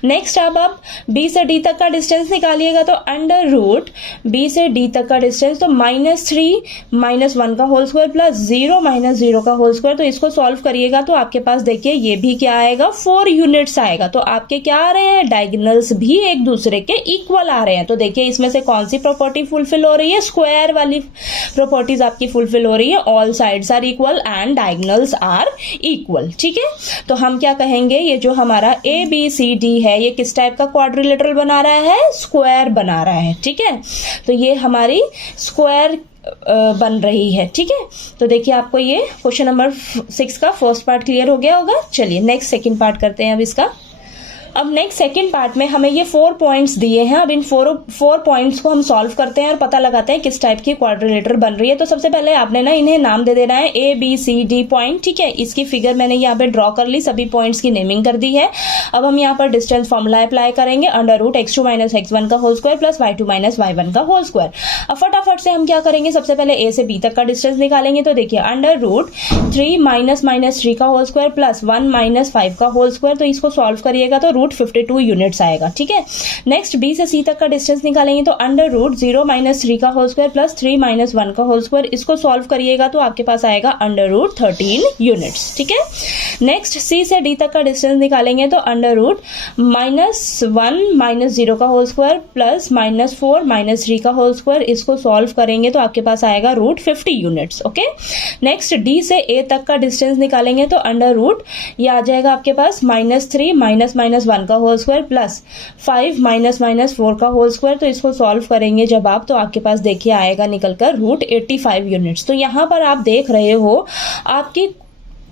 नेक्स्ट अब आप B से D तक का डिस्टेंस निकालिएगा तो अंडर रूट B से D तक का डिस्टेंस तो -3 माइनस 1 का होल स्क्वायर प्लस 0 माइनस 0 का होल स्क्वायर। तो इसको सॉल्व करिएगा तो आपके पास देखिए ये भी क्या आएगा? 4 यूनिट्स आएगा। तो आपके क्या आ रहे हैं? डायगोनल्स भी एक दूसरे के इक्वल आ रहे हैं। तो देखिए इसमें से कौन सी प्रॉपर्टी फुलफिल हो रही है? स्क्वायर वाली प्रॉपर्टीज आपकी फुलफिल हो रही है। All sides are equal and diagonals are equal, ठीक है। तो हम क्या कहेंगे? ये जो हमारा ABCD है ये किस टाइप का क्वाड्रिलेटरल बना रहा है? स्क्वायर बना रहा है, ठीक है। तो ये हमारी स्क्वायर बन रही है, ठीक है। तो देखिए आपको ये क्वेश्चन नंबर 6 का फर्स्ट पार्ट क्लियर हो गया होगा। चलिए नेक्स्ट सेकंड पार्ट करते हैं अब इसका। अब नेक्स्ट सेकंड पार्ट में हमें ये 4 पॉइंट्स दिए हैं। अब इन 4 पॉइंट्स को हम सॉल्व करते हैं और पता लगाते हैं किस टाइप की क्वाड्रिलेटरल बन रही है। तो सबसे पहले आपने ना इन्हें नाम दे देना है A B C D point, ठीक है। इसकी फिगर मैंने यहाँ पे ड्रॉ कर ली, सभी पॉइंट्स की नेमिंग कर दी है। अब हम यहाँ पर डिस्टेंस फॉर्मूला अप्लाई करेंगे, under root x2 minus x1 का whole square plus y2 minus y1 का होल स्क्वायर। अब फटाफट से हम क्या करेंगे, सबसे पहले A से B तक का डिस्टेंस निकालेंगे। तो देखिए अंडर रूट 3 माइनस 3 का होल स्क्वायर प्लस 1 माइनस 5 का होल स्क्वायर, तो इसको सॉल्व करिएगा तो रूट 52 यूनिट्स आएगा, ठीक है। नेक्स्ट B से C तक का डिस्टेंस निकालेंगे तो अंडर रूट 0 माइनस 3 का होल स्क्वायर प्लस 3 माइनस 1 का होल स्क्वायर, इसको सॉल्व करिएगा तो आपके पास आएगा अंडर रूट 13 यूनिट्स, ठीक है। नेक्स्ट C से D तक का डिस्टेंस निकालेंगे तो अंडर रूट -1 माइनस 0 का होल स्क्वायर प्लस -4 माइनस 3 का होल स्क्वायर, इसको सॉल्व करेंगे तो आपके पास आएगा root 50 units, okay. Next D से A तक का डिस्टेंस निकालेंगे तो अंडर रूट ये आ जाएगा आपके पास -3 माइनस 1 का होल स्क्वायर प्लस 5 माइनस 4 का होल स्क्वायर, तो इसको सॉल्व करेंगे जब आप तो आपके पास देखिए आएगा निकलकर रूट 85 यूनिट्स। तो यहाँ पर आप देख रहे हो आपकी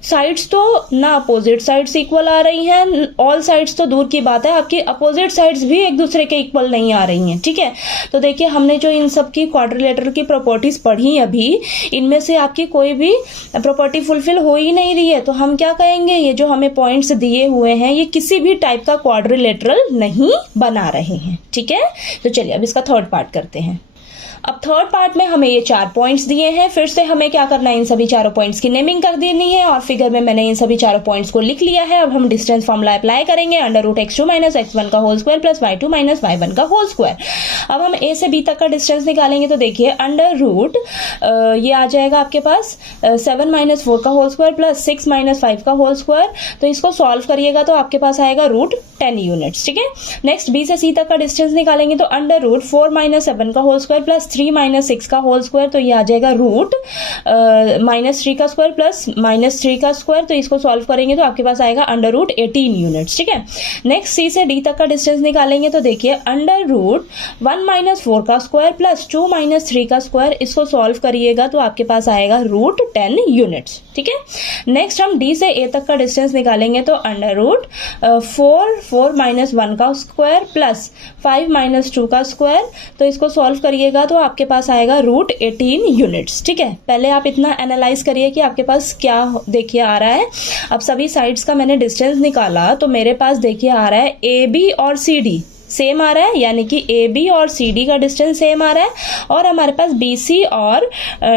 साइड्स तो ना अपोजिट साइड्स इक्वल आ रही हैं, ऑल साइड्स तो दूर की बात है, आपकी अपोजिट साइड्स भी एक दूसरे के इक्वल नहीं आ रही हैं, ठीक है। तो देखिए हमने जो इन सब की क्वाड्रिलेटरल की प्रॉपर्टीज पढ़ी अभी, इनमें से आपकी कोई भी प्रॉपर्टी फुलफिल हो ही नहीं रही है, तो हम क्या कहेंगे, ये जो हमें पॉइंट्स दिए हुए हैं ये किसी भी टाइप का क्वाड्रिलेटरल नहीं बना रहे हैं, ठीक है। तो चलिए अब इसका थर्ड पार्ट करते हैं। अब थर्ड पार्ट में हमें ये 4 पॉइंट्स दिए हैं, फिर से हमें क्या करना है, इन सभी चारों पॉइंट्स की नेमिंग कर देनी है और फिगर में मैंने इन सभी चारों पॉइंट्स को लिख लिया है। अब हम डिस्टेंस फॉर्मूला अप्लाई करेंगे, under root x2 minus x1 का whole square plus y2 minus y1 का होल स्क्वायर। अब हम A से B तक का डिस्टेंस निकालेंगे तो देखिए अंडर रूट ये आ जाएगा आपके पास 7 माइनस 4 का होल स्क्वायर प्लस 6 माइनस 5 का होल स्क्वायर, तो इसको सॉल्व करिएगा तो आपके पास आएगा रूट 10 यूनिट्स, ठीक है। नेक्स्ट B से C तक का डिस्टेंस निकालेंगे तो अंडर रूट 4 माइनस 7 का होल स्क्वायर प्लस 3 माइनस 6 का होल स्क्वायर, तो ये आ जाएगा रूट -3 का स्क्वायर प्लस -3 का स्क्वायर, तो इसको सॉल्व करेंगे तो आपके पास आएगा अंडर रूट 18 यूनिट्स, ठीक है। नेक्स्ट C से D तक का डिस्टेंस निकालेंगे तो देखिए अंडर रूट 1 माइनस 4 का स्क्वायर प्लस 2 माइनस 3 का स्क्वायर, इसको सॉल्व करिएगा तो आपके पास आएगा रूट 10 यूनिट्स, ठीक है। नेक्स्ट हम D से A तक का डिस्टेंस निकालेंगे तो अंडर रूट 4 माइनस 1 का स्क्वायर प्लस 5 माइनस 2 का स्क्वायर, तो इसको सॉल्व करिएगा तो आपके पास आएगा रूट 18 यूनिट्स, ठीक है। पहले आप इतना एनालाइज करिए कि आपके पास क्या देखिए आ रहा है। अब सभी साइड्स का मैंने डिस्टेंस निकाला तो मेरे पास देखिए आ रहा है AB और CD सेम आ रहा है, यानी कि AB और CD का डिस्टेंस सेम आ रहा है, और हमारे पास BC और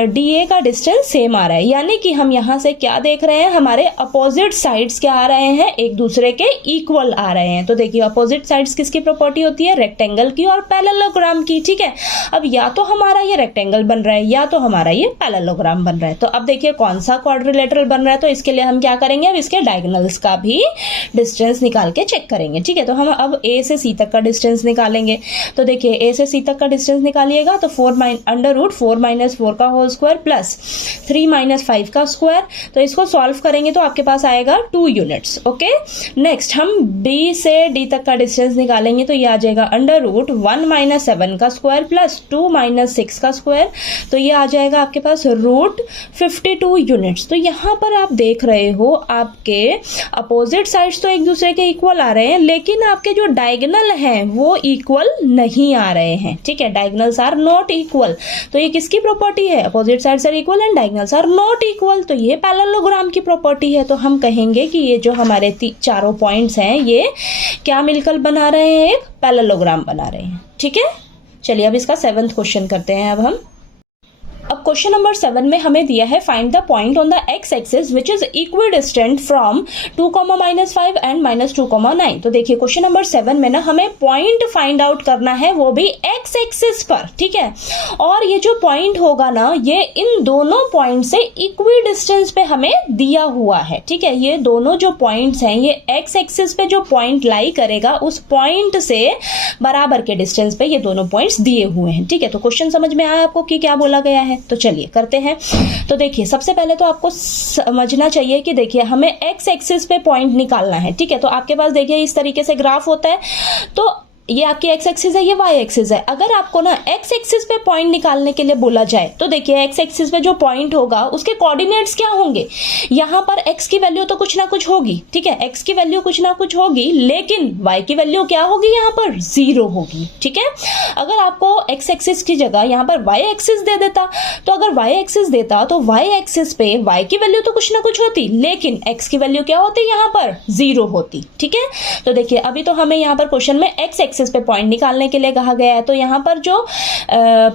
DA का डिस्टेंस सेम आ रहा है, यानी कि हम यहाँ से क्या देख रहे हैं, हमारे अपोजिट साइड्स क्या आ रहे हैं, एक दूसरे के इक्वल आ रहे हैं। तो देखिए अपोजिट साइड्स किसकी प्रॉपर्टी होती है, रेक्टेंगल की और पैरेललोग्राम की, ठीक है। अब या तो हमारा ये रेक्टेंगल बन रहा है या तो हमारा ये पैरेललोग्राम बन रहा है, तो अब देखिए कौन सा क्वाड्रिलेटरल बन रहा है, तो इसके लिए हम क्या करेंगे, अब इसके डायगोनल्स का भी डिस्टेंस निकाल के चेक करेंगे, ठीक है। तो हम अब A से C तक डिस्टेंस निकालेंगे तो देखिए A से C तक का डिस्टेंस निकालिएगा तो अंडर रूट 4 माइनस 4 का होल स्क्वायर प्लस 3 माइनस 5 का स्क्वायर, तो इसको सॉल्व करेंगे तो आपके पास आएगा 2 यूनिट्स, ओके। नेक्स्ट हम B से D तक का डिस्टेंस निकालेंगे तो ये आ जाएगा अंडर रूट 1 माइनस 7 का स्क्वायर प्लस 2 माइनस 6 का स्क्वायर, तो ये आ जाएगा आपके पास रूट 52 यूनिट्स। तो यहाँ पर आप देख रहे हो आपके अपोजिट साइड्स तो एक दूसरे के इक्वल आ रहे हैं, लेकिन आपके जो डायगोनल हैं वो इक्वल नहीं आ रहे हैं, ठीक है। डायगोनल्स आर नॉट इक्वल, तो ये किसकी प्रॉपर्टी है, opposite sides are equal and diagonals are not equal, तो ये पैरेललोग्राम की प्रॉपर्टी है। तो हम कहेंगे कि ये जो हमारे चारों पॉइंट्स हैं ये क्या मिलकर बना रहे हैं, एक पैरेललोग्राम बना रहे हैं, ठीक है। चलिए अब इसका 7th क्वेश्चन करते हैं। अब क्वेश्चन नंबर 7 में हमें दिया है find the point on the x axis which is equidistant from 2,-5 and -2,9। तो देखिए क्वेश्चन नंबर 7 में ना हमें पॉइंट फाइंड आउट करना है, वो भी एक्स एक्सिस पर, ठीक है। और ये जो पॉइंट होगा ना ये इन दोनों पॉइंट से इक्विडिस्टेंस पे हमें दिया हुआ है, ठीक है। ये दोनों जो पॉइंट्स हैं ये एक्स एक्सिस पे जो पॉइंट लाई करेगा उस पॉइंट से बराबर के डिस्टेंस पे ये दोनों पॉइंट्स दिए हुए हैं, ठीक है। तो क्वेश्चन समझ में आया आपको कि क्या बोला गया है, तो चलिए करते हैं। तो देखिए सबसे पहले तो आपको समझना चाहिए कि देखिए हमें एक्स एक्सिस पे पॉइंट निकालना है, ठीक है। तो आपके पास देखिए इस तरीके से ग्राफ होता है, तो ये आपकी एक्स एक्सिस है, ये वाई एक्सिस है। अगर आपको ना एक्स एक्सिस पे पॉइंट निकालने के लिए बोला जाए तो देखिए एक्स एक्सिस पे जो पॉइंट होगा उसके कोऑर्डिनेट्स क्या होंगे। यहाँ पर एक्स की वैल्यू तो कुछ ना कुछ होगी, ठीक है, एक्स की वैल्यू कुछ ना कुछ होगी, लेकिन वाई की वैल्यू क्या होगी, यहाँ पर 0 होगी, ठीक है। अगर आपको एक्स एक्सिस की जगह यहाँ पर वाई एक्सिस दे देता, तो अगर वाई एक्सिस देता तो वाई एक्सिस पे वाई की वैल्यू तो कुछ ना कुछ होती, लेकिन एक्स की वैल्यू क्या होती, यहाँ पर 0 होती, ठीक है। तो देखिए अभी तो हमें यहाँ पर क्वेश्चन में एक्स एक्सिस पे पॉइंट निकालने के लिए कहा गया है, तो यहाँ पर जो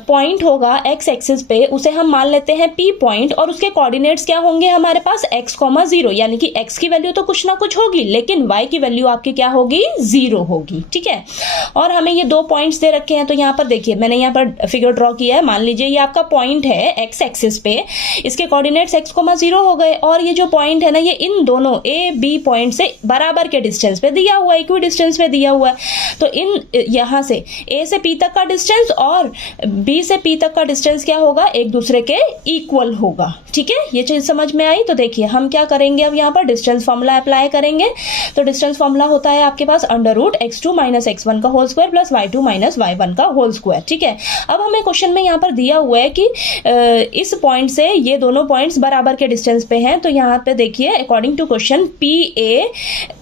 पॉइंट होगा एक्स एक्सिस पे उसे हम मान लेते हैं पी पॉइंट, और उसके कोऑर्डिनेट्स क्या होंगे हमारे पास x, 0, यानी कि x की वैल्यू तो कुछ ना कुछ होगी, लेकिन y की वैल्यू आपकी क्या होगी, 0 होगी, ठीक है। और हमें ये 2 पॉइंट्स दे रखे हैं, तो यहाँ पर देखिए मैंने यहाँ पर फिगर ड्रॉ किया है। मान लीजिए ये आपका पॉइंट है x एक्सिस पे, इसके कोऑर्डिनेट्स x, 0 हो गए, और ये जो पॉइंट है ना ये इन दोनों a b पॉइंट से बराबर के डिस्टेंस पे दिया हुआ है, इक्वी डिस्टेंस पे दिया हुआ है। तो इन यहाँ से a से p तक का डिस्टेंस और b से p तक का डिस्टेंस क्या होगा, एक दूसरे के इक्वल होगा, ठीक है। ये चीज समझ में आई। तो देखिए हम क्या करेंगे, अब यहाँ पर डिस्टेंस फॉर्मूला अप्लाई करेंगे। तो डिस्टेंस फॉर्मूला होता है आपके पास √x2 - x1 का whole square plus y2 - y1 का होल स्क्वायर, ठीक है। अब हमें क्वेश्चन में यहाँ पर दिया हुआ है कि इस पॉइंट से ये दोनों पॉइंट्स बराबर के डिस्टेंस पे हैं, तो यहाँ पे देखिए according to question PA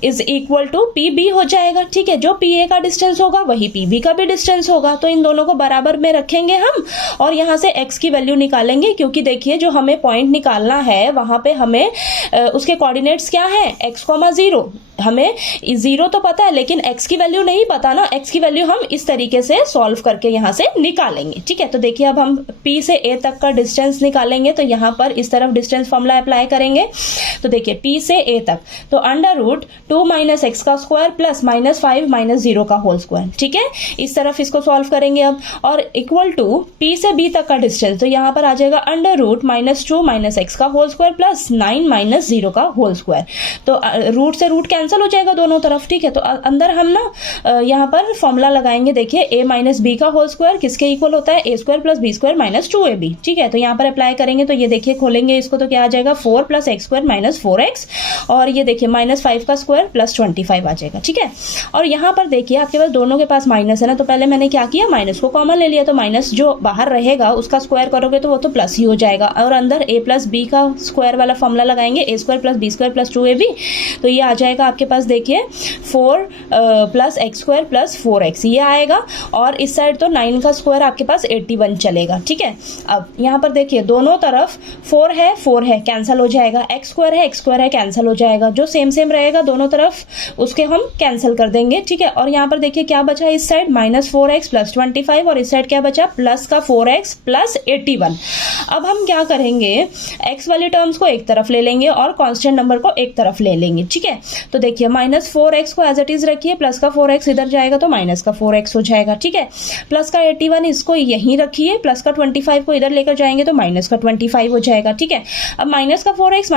is equal to PB हो जाएगा, ठीक है। जो PA का डिस्टेंस होगा वही PB का भी डिस्टेंस होगा, तो इन दोनों को बराबर में रखेंगे हम, और यहाँ से x की वैल्यू निकालेंगे, क्योंकि देखिए जो हमें पॉइंट निकालना है वहां पे हमें उसके कोऑर्डिनेट्स क्या है, x, 0, हमें 0 तो पता है लेकिन x की वैल्यू नहीं पता ना, x की वैल्यू हम इस तरीके से सॉल्व करके यहाँ से निकालेंगे, ठीक है। तो देखिए अब हम P से A तक का डिस्टेंस निकालेंगे, तो यहाँ पर इस तरफ डिस्टेंस फॉर्मूला अप्लाई करेंगे। तो देखिए P से A तक, तो √2 - x का स्क्वायर प्लस -5 - 0 का होल स्क्वायर, ठीक है। इस तरफ इसको सॉल्व करेंगे अब, और इक्वल टू P से B तक का डिस्टेंस, तो यहाँ पर आ जाएगा √2 - x का होल स्क्वायर प्लस 9 - 0 का होल स्क्वायर। तो रूट से रूट कैंसिल हो जाएगा दोनों तरफ, ठीक है। तो अंदर हम ना यहाँ पर फॉर्मूला लगाएंगे, देखिए a - b का होल स्क्वायर किसके इक्वल होता है, a² + b² - 2ab, ठीक है। तो यहाँ पर अप्लाई करेंगे, तो ये देखिए खोलेंगे इसको, तो क्या आ जाएगा 4 + x² - 4x, और ये देखिए -5 का स्क्वायर प्लस 25 आ जाएगा, ठीक है। और यहाँ पर देखिए आपके पास दोनों के पास माइनस है ना, तो पहले मैंने क्या किया, माइनस को कॉमन ले लिया, तो माइनस जो बाहर रहेगा उसका स्क्वायर करोगे तो वो तो प्लस ही हो जाएगा, और अंदर a + b का स्क्वायर वाला फॉर्मूला लगाएंगे, a² + b² + 2ab, तो ये आ जाएगा आपके पास देखिए 4 + x² + 4x ये आएगा, और इस साइड तो 9 का स्क्वायर आपके पास 81 चलेगा, ठीक है। अब यहाँ पर देखिए दोनों तरफ 4 है कैंसिल हो जाएगा, x² है कैंसिल हो जाएगा, जो सेम रहेगा दोनों तरफ उसके हम कैंसिल कर देंगे, ठीक है। और यहाँ पर देखिए क्या बचा इस साइड -4x + 25, और इस साइड क्या बचा प्लस का 4x + 81। अब हम क्या करेंगे, x वाली टर्म्स को एक तरफ ले लेंगे और कांस्टेंट नंबर को एक तरफ ले लेंगे, ठीक है। तो देखिए -4x को एज इट इज रखिए, प्लस का 4x इधर जाएगा तो माइनस का 4x हो जाएगा, ठीक है। प्लस का 81 इसको यहीं रखिए, प्लस का 25 को इधर लेकर जाएंगे तो माइनस का 25 हो जाएगा, ठीक है। अब माइनस का 4x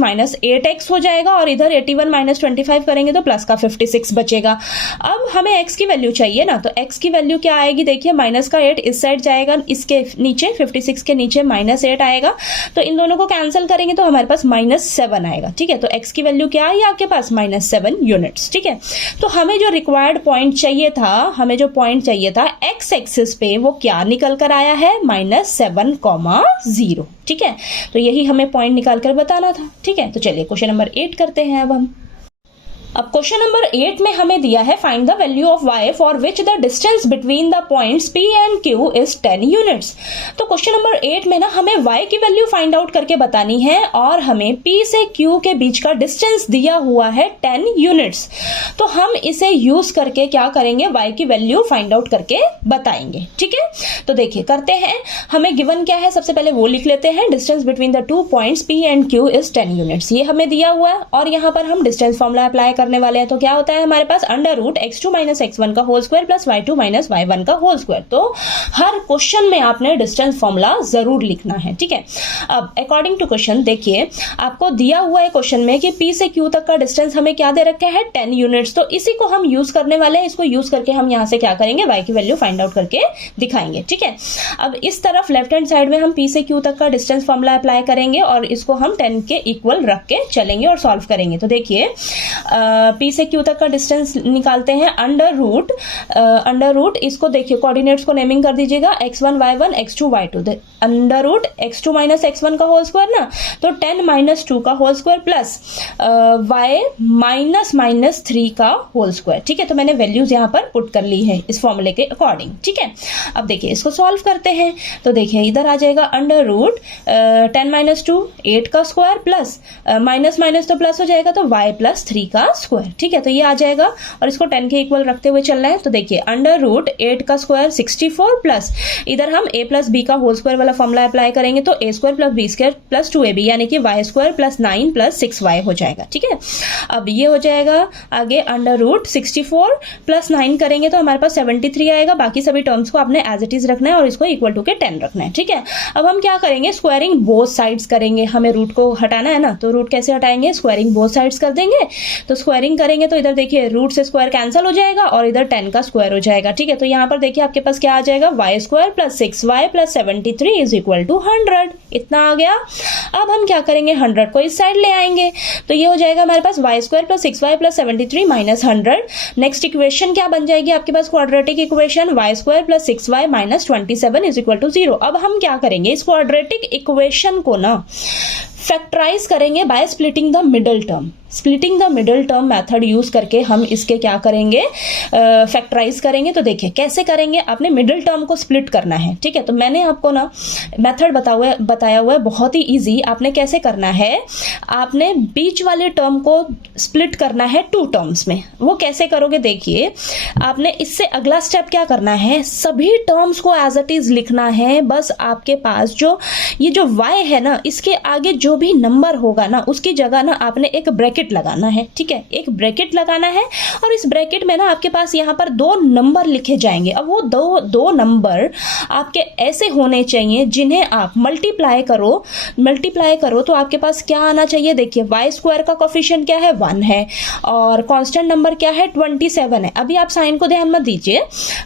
-8x हो जाएगा, और इधर 81 - 25 करेंगे तो प्लस का 56 बचेगा। अब हमें x की वैल्यू चाहिए ना, तो x की वैल्यू क्या आएगी, देखिए माइनस का 8 इस साइड जाएगा, इसके नीचे 56 के नीचे -8 आएगा, तो इन दोनों को कैंसिल करेंगे तो हमारे पास -7 आएगा, ठीक है। तो x की वैल्यू क्या आई आपके पास, -7 यूनिट्स, ठीक है। तो हमें जो रिक्वायर्ड पॉइंट चाहिए था x एक्सिस पे, वो क्या निकल कर आया है, -7, 0, ठीक है। तो यही हमें पॉइंट निकाल कर बताना था, ठीक है। तो चलिए क्वेश्चन नंबर 8 करते हैं अब हम। अब क्वेश्चन नंबर 8 में हमें दिया है find the value of y for which the distance between the points P and Q is 10 units. तो क्वेश्चन नंबर 8 में ना हमें y की वैल्यू फाइंड आउट करके बतानी है, और हमें P से Q के बीच का डिस्टेंस दिया हुआ है 10 यूनिट्स। तो हम इसे यूज करके क्या करेंगे, y की वैल्यू फाइंड आउट करके बताएंगे, ठीक है। तो देखिए करते हैं, हमें गिवन क्या है, सबसे पहले वो लिख लेते हैं, distance between the 2 points P and Q is 10 units, ये हमें दिया हुआ है। और यहाँ पर हम डिस्टेंस फॉर्मूला अप्लाई करने वाले हैं, तो क्या होता है हमारे पास √x2 - x1 का whole square plus y2 - y1 का होल स्क्वायर। तो हर क्वेश्चन में आपने डिस्टेंस फॉर्मूला जरूर लिखना है, ठीक है। अब अकॉर्डिंग टू क्वेश्चन देखिए, आपको दिया हुआ है क्वेश्चन में कि P से Q तक का डिस्टेंस हमें क्या दे रखा है, 10 यूनिट्स, तो इसी को हम यूज करने वाले हैं। इसको यूज करके हम यहाँ से क्या करेंगे, y की वैल्यू फाइंड आउट करके दिखाएंगे, ठीक है। अब इस तरफ लेफ्ट हैंड साइड में हम P से Q तक का डिस्टेंस फॉर्मूला अप्लाई करेंगे, और इसको हम 10 के इक्वल रख के चलेंगे और सॉल्व करेंगे। तो देखिए P से Q तक का डिस्टेंस निकालते हैं। अंडर रूट इसको देखिए, कोऑर्डिनेट्स को नेमिंग कर दीजिएगा, x1 y1 x2 y2। Under root x2 minus x1 का होल स्क्वायर ना, तो 10 माइनस 2 का whole square plus y minus 3 का होल स्क्वायर। ठीक है, तो मैंने वैल्यूज यहाँ पर पुट कर ली है इस फॉर्मूले के अकॉर्डिंग। ठीक है, अब देखिए इसको सॉल्व करते हैं। तो देखिए इधर आ जाएगा अंडर रूट 10 माइनस 2 8 का स्क्वायर प्लस माइनस तो प्लस हो जाएगा, तो y प्लस 3 का स्क्वायर। ठीक है, तो ये आ जाएगा और इसको 10 के इक्वल रखते हुए चलना है। तो देखिए अंडर रूट 8 का स्क्वायर 64 प्लस इधर हम a प्लस बी का होल स्क्वायर वाला फॉर्मूला अप्लाई करेंगे, तो a square plus b square plus 2ab यानी कि y square plus 9 plus 6y हो जाएगा। ठीक है, अब ये हो जाएगा आगे अंडर रूट 64 प्लस 9 करेंगे तो हमारे पास 73 आएगा। बाकी सभी टर्म्स को आपने एज इट इज रखना है और इसको इक्वल टू के 10 रखना है। ठीक है, अब हम क्या करेंगे, स्क्वायरिंग बोथ साइड्स करेंगे। हमें रूट को हटाना है ना, तो रूट कैसे हटाएंगे, स्क्वायरिंग बोथ साइड्स कर देंगे। तो स्क्वायरिंग करेंगे तो इधर देखिए रूट से स्क्वायर कैंसिल हो जाएगा और इधर 10 का स्क्वायर हो जाएगा। ठीक है, तो यहाँ पर देखिए आपके पास क्या आ जाएगा, y square plus 6y plus 73 is equal to 100। इतना आ गया। अब हम क्या करेंगे, 100 को इस साइड ले आएंगे, तो ये हो जाएगा हमारे पास y square plus 6y plus 73 minus 100। Next equation क्या बन जाएगी आपके पास, quadratic equation y square plus 6y minus 27 is equal to 0। अब हम क्या करेंगे, इस क्वाड्रेटिक इक्वेशन को ना फैक्टराइज करेंगे by splitting the middle term. Splitting the middle term method use करके हम इसके क्या करेंगे, फैक्टराइज करेंगे। तो देखिए कैसे करेंगे, आपने मिडल टर्म को स्प्लिट करना है। ठीक है, तो मैंने आपको ना मेथड बताया हुआ है, बहुत ही इजी। आपने कैसे करना है, आपने बीच वाले टर्म को स्प्लिट करना है 2 टर्म्स में। वो कैसे करोगे, देखिए आपने इससे अगला स्टेप क्या करना है, सभी टर्म्स को एज इट इज लिखना है। बस आपके पास ये जो y है ना, इसके आगे जो भी नंबर होगा ना, उसकी जगह ना आपने एक ब्रैकेट लगाना है। ठीक है, एक ब्रैकेट लगाना है और इस ब्रैकेट में ना आपके पास यहाँ पर 2 नंबर लिखे जाएंगे। अब वो दो नंबर आपके ऐसे होने चाहिए जिन्हें आप मल्टीप्लाई करो तो आपके पास क्या आना चाहिए, देखिए y स्क्वायर का कोफिशिएंट क्या है, 1 है और कांस्टेंट नंबर क्या है, 27 है। अभी आप साइन को ध्यान मत दीजिए,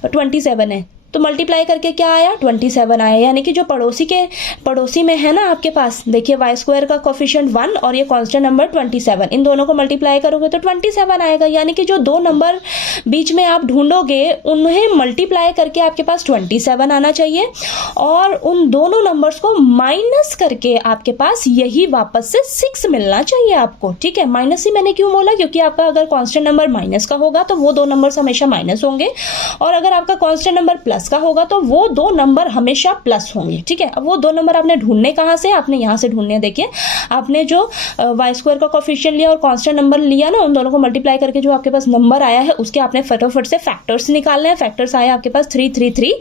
27 है तो मल्टीप्लाई करके क्या आया, 27 आया। यानी कि जो पड़ोसी में है ना आपके पास, देखिए y स्क्वायर का कोफिशिएंट 1 और ये कांस्टेंट नंबर 27, इन दोनों को मल्टीप्लाई करोगे तो 27 आएगा। यानी कि जो 2 नंबर बीच में आप ढूंढोगे उन्हें मल्टीप्लाई करके आपके पास 27 आना चाहिए और उन दोनों नंबर्स को माइनस करके आपके पास यही वापस से 6 मिलना चाहिए आपको। ठीक है, माइनस ही मैंने क्यों बोला, क्योंकि आपका अगर कांस्टेंट नंबर माइनस का होगा तो वो 2 नंबर्स हमेशा माइनस होंगे और अगर आपका कांस्टेंट नंबर प्लस का होगा तो वो 2 नंबर हमेशा प्लस होंगे। ठीक है, अब वो 2 नंबर आपने ढूंढने कहां से, आपने यहां से ढूंढने। देखिए आपने जो y स्क्वायर का कोफिशिएंट लिया और कांस्टेंट नंबर लिया ना, उन दोनों को मल्टीप्लाई करके जो आपके पास नंबर आया है उसके आपने फटाफट से फैक्टर्स निकालने हैं। फैक्टर्स आया आपके पास 3 3 3।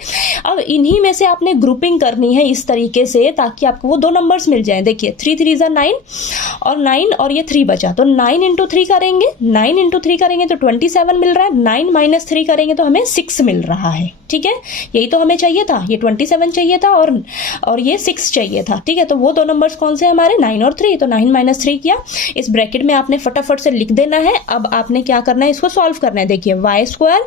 अब इन्हीं में से आपने ग्रुपिंग करनी है इस तरीके से ताकि आपको वो 2 नंबर्स मिल जाए। देखिए 3 3 = 9 और 9 और ये 3 बचा, तो 9 × 3 करेंगे, 9 × 3 करेंगे तो 27 मिल रहा है। 9 - 3 करेंगे तो हमें 6 मिल रहा है। ठीक है, यही तो हमें चाहिए था, ये 27 चाहिए था और ये 6 चाहिए था। ठीक है, तो वो 2 नंबर्स कौन से हमारे, 9 और 3। तो 9 - 3 किया, इस ब्रैकेट में आपने फटाफट से लिख देना है। अब आपने क्या करना है, इसको सॉल्व करना है। देखिए y स्क्वायर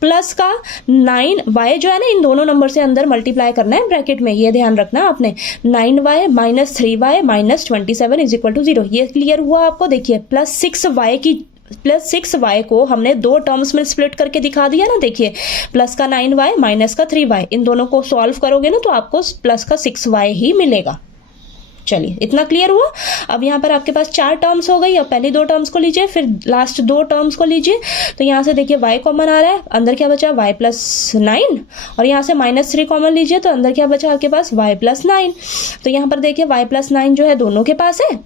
प्लस का 9, y जो है ना इन दोनों नंबर से अंदर मल्टीप्लाई करना है ब्रैकेट में, ये ध्यान रखना आपने। 9y - 3y - 27 is equal to 0। ये क्लियर हुआ आपको। देखिए प्लस 6y को हमने 2 टर्म्स में स्प्लिट करके दिखा दिया ना। देखिए प्लस का 9y माइनस का 3y, इन दोनों को सॉल्व करोगे ना तो आपको प्लस का 6y ही मिलेगा। चलिए इतना क्लियर हुआ। अब यहाँ पर आपके पास 4 टर्म्स हो गई। अब पहले 2 टर्म्स को लीजिए, फिर लास्ट 2 टर्म्स को लीजिए। तो यहाँ से देखिए y कॉमन आ रहा है, अंदर क्या बचा, y + 9 और यहाँ से -3 कॉमन लीजिए तो अंदर क्या बचा आपके पास, y + 9। तो यहाँ पर देखिए y + 9 जो है दोनों के पास है,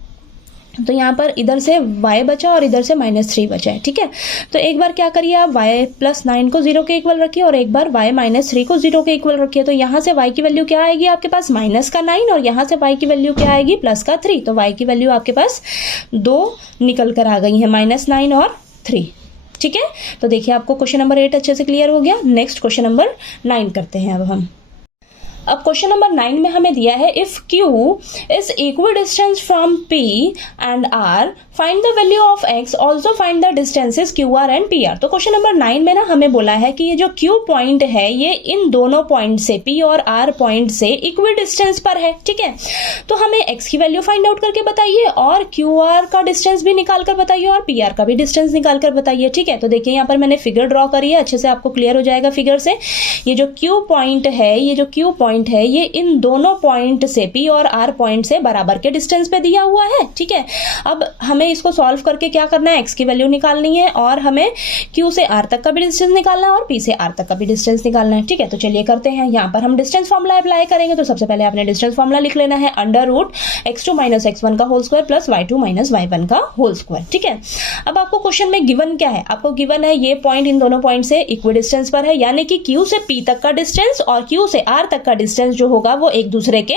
तो यहाँ पर इधर से y बचा और इधर से -3 बचा है। ठीक है, तो एक बार क्या करिए आप y + 9 को 0 के इक्वल रखिए और एक बार y - 3 को 0 के इक्वल रखिए। तो यहाँ से y की वैल्यू क्या आएगी आपके पास, -9 और यहाँ से y की वैल्यू क्या आएगी, +3। तो y की वैल्यू आपके पास 2 निकल कर आ गई है, -9 और 3। ठीक है, तो देखिए आपको क्वेश्चन नंबर 8 अच्छे से क्लियर हो गया। नेक्स्ट क्वेश्चन नंबर 9 करते हैं अब हम। अब क्वेश्चन नंबर 9 में हमें दिया है, if Q is equidistance from P and R find the value of x, also find the distances QR and PR। तो क्वेश्चन नंबर 9 में ना हमें बोला है कि ये जो Q पॉइंट है ये इन दोनों पॉइंट से P और R पॉइंट से इक्वी डिस्टेंस पर है, ठीक है। तो हमें x की वैल्यू फाइंड आउट करके बताइए और QR का डिस्टेंस भी निकाल कर बताइए और PR का भी डिस्टेंस निकाल कर बताइए, ठीक है। तो देखिए यहाँ पर मैंने फिगर ड्रॉ करी है, अच्छे से आपको क्लियर हो जाएगा फिगर से। ये जो Q पॉइंट है, ये इन दोनों पॉइंट से P और R पॉइंट से बराबर के डिस्टेंस पे दिया हुआ है, ठीक है। अब हमें इसको सॉल्व करके क्या करना है, x की वैल्यू निकालनी है और हमें Q से R तक का भी डिस्टेंस निकालना है और P से R तक का भी डिस्टेंस निकालना है, ठीक है। तो चलिए करते हैं। यहाँ पर हम डिस्टेंस फॉर्मूला अप्लाई करेंगे। तो सबसे पहले आपने डिस्टेंस फॉर्मूला लिख लेना है, under root x2 minus x1 का whole square plus y2 minus y1 का होल स्क्वायर, ठीक है। अब आपको क्वेश्चन में गिवन क्या है, आपको गिवन है ये पॉइंट इन दोनों पॉइंट से इक्वी डिस्टेंस पर है, यानी कि Q से P तक का डिस्टेंस और Q से R तक का डिस्टेंस जो होगा वो एक दूसरे के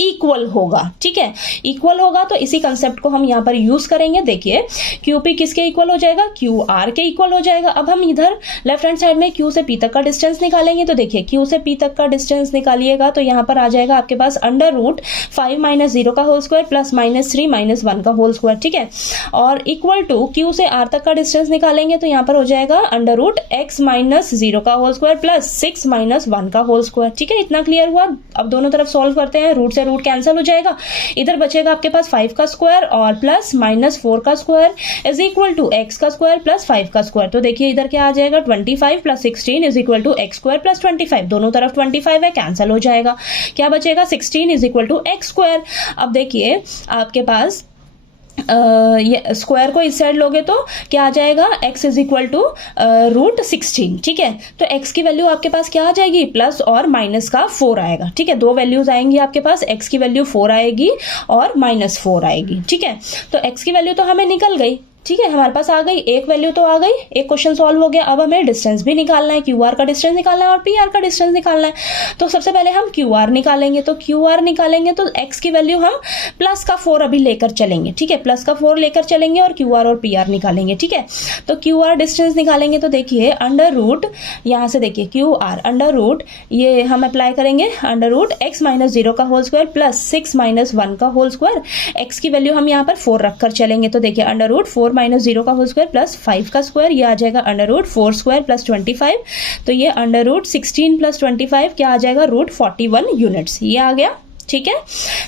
इक्वल होगा, ठीक है। इक्वल होगा तो इसी कंसेप्ट को हम यहाँ पर यूज करेंगे। देखिए QP किसके इक्वल हो जाएगा, QR के इक्वल हो जाएगा। अब हम इधर लेफ्ट हैंड साइड में Q से P तक का डिस्टेंस निकालेंगे। तो देखिए Q से P तक का डिस्टेंस निकालिएगा तो यहाँ पर आ जाएगा आपके पास अंडर रूट 5 माइनस 0 का whole square plus minus 3 minus 1 का होल स्क्वायर, ठीक है। और इक्वल टू Q से R तक का डिस्टेंस निकालेंगे तो यहाँ पर हो जाएगा अंडर रूट x माइनस 0 का होल स्क्वायर प्लस 6 माइनस 1 का होल स्क्वायर, ठीक है। इतना क्लियर हुआ। अब दोनों तरफ सॉल्व करते हैं, रूट से रूट कैंसिल हो जाएगा, इधर बचेगा आपके पास 5 का स्क्वायर और प्लस माइनस 4 का square is equal to x का स्क्वायर प्लस 5 का स्क्वायर। तो देखिए इधर क्या आ जाएगा, 25 plus 16 is equal to x square plus 25। दोनों तरफ 25 है, कैंसिल हो जाएगा, क्या बचेगा 16 is equal to x square. अब देखिए आपके पास ये स्क्वायर को इस साइड लोगे तो क्या आ जाएगा, x is equal to root 16, ठीक है। तो x की वैल्यू आपके पास क्या आ जाएगी, प्लस और माइनस का 4 आएगा, ठीक है। दो वैल्यूज आएंगी आपके पास, x की वैल्यू 4 आएगी और माइनस 4 आएगी, ठीक है। तो x की वैल्यू तो हमें निकल गई, ठीक है, हमारे पास आ गई, एक वैल्यू तो आ गई, एक क्वेश्चन सॉल्व हो गया। अब हमें डिस्टेंस भी निकालना है, QR का डिस्टेंस निकालना है और PR का डिस्टेंस निकालना है। तो सबसे पहले हम QR निकालेंगे। तो QR निकालेंगे तो x की वैल्यू हम प्लस का 4 अभी लेकर चलेंगे, ठीक है। प्लस का 4 लेकर चलेंगे और QR और PR निकालेंगे, ठीक है। तो QR डिस्टेंस निकालेंगे तो देखिए अंडर रूट, यहाँ से देखिए QR अंडर रूट, ये हम अप्लाई करेंगे अंडर रूट x माइनस 0 का होल स्क्वायर प्लस 6 माइनस 1 का होल स्क्वायर। x की वैल्यू हम यहाँ पर 4 रखकर चलेंगे। तो देखिए अंडर रूट 4 माइनस 0 का होल स्क्वायर प्लस 5 का स्क्वायर, ये आ जाएगा अंडर रूट 4 स्क्वायर प्लस 25। तो ये अंडर रूट 16 प्लस 25 क्या आ जाएगा, रूट 41 यूनिट्स, ये आ गया, ठीक है।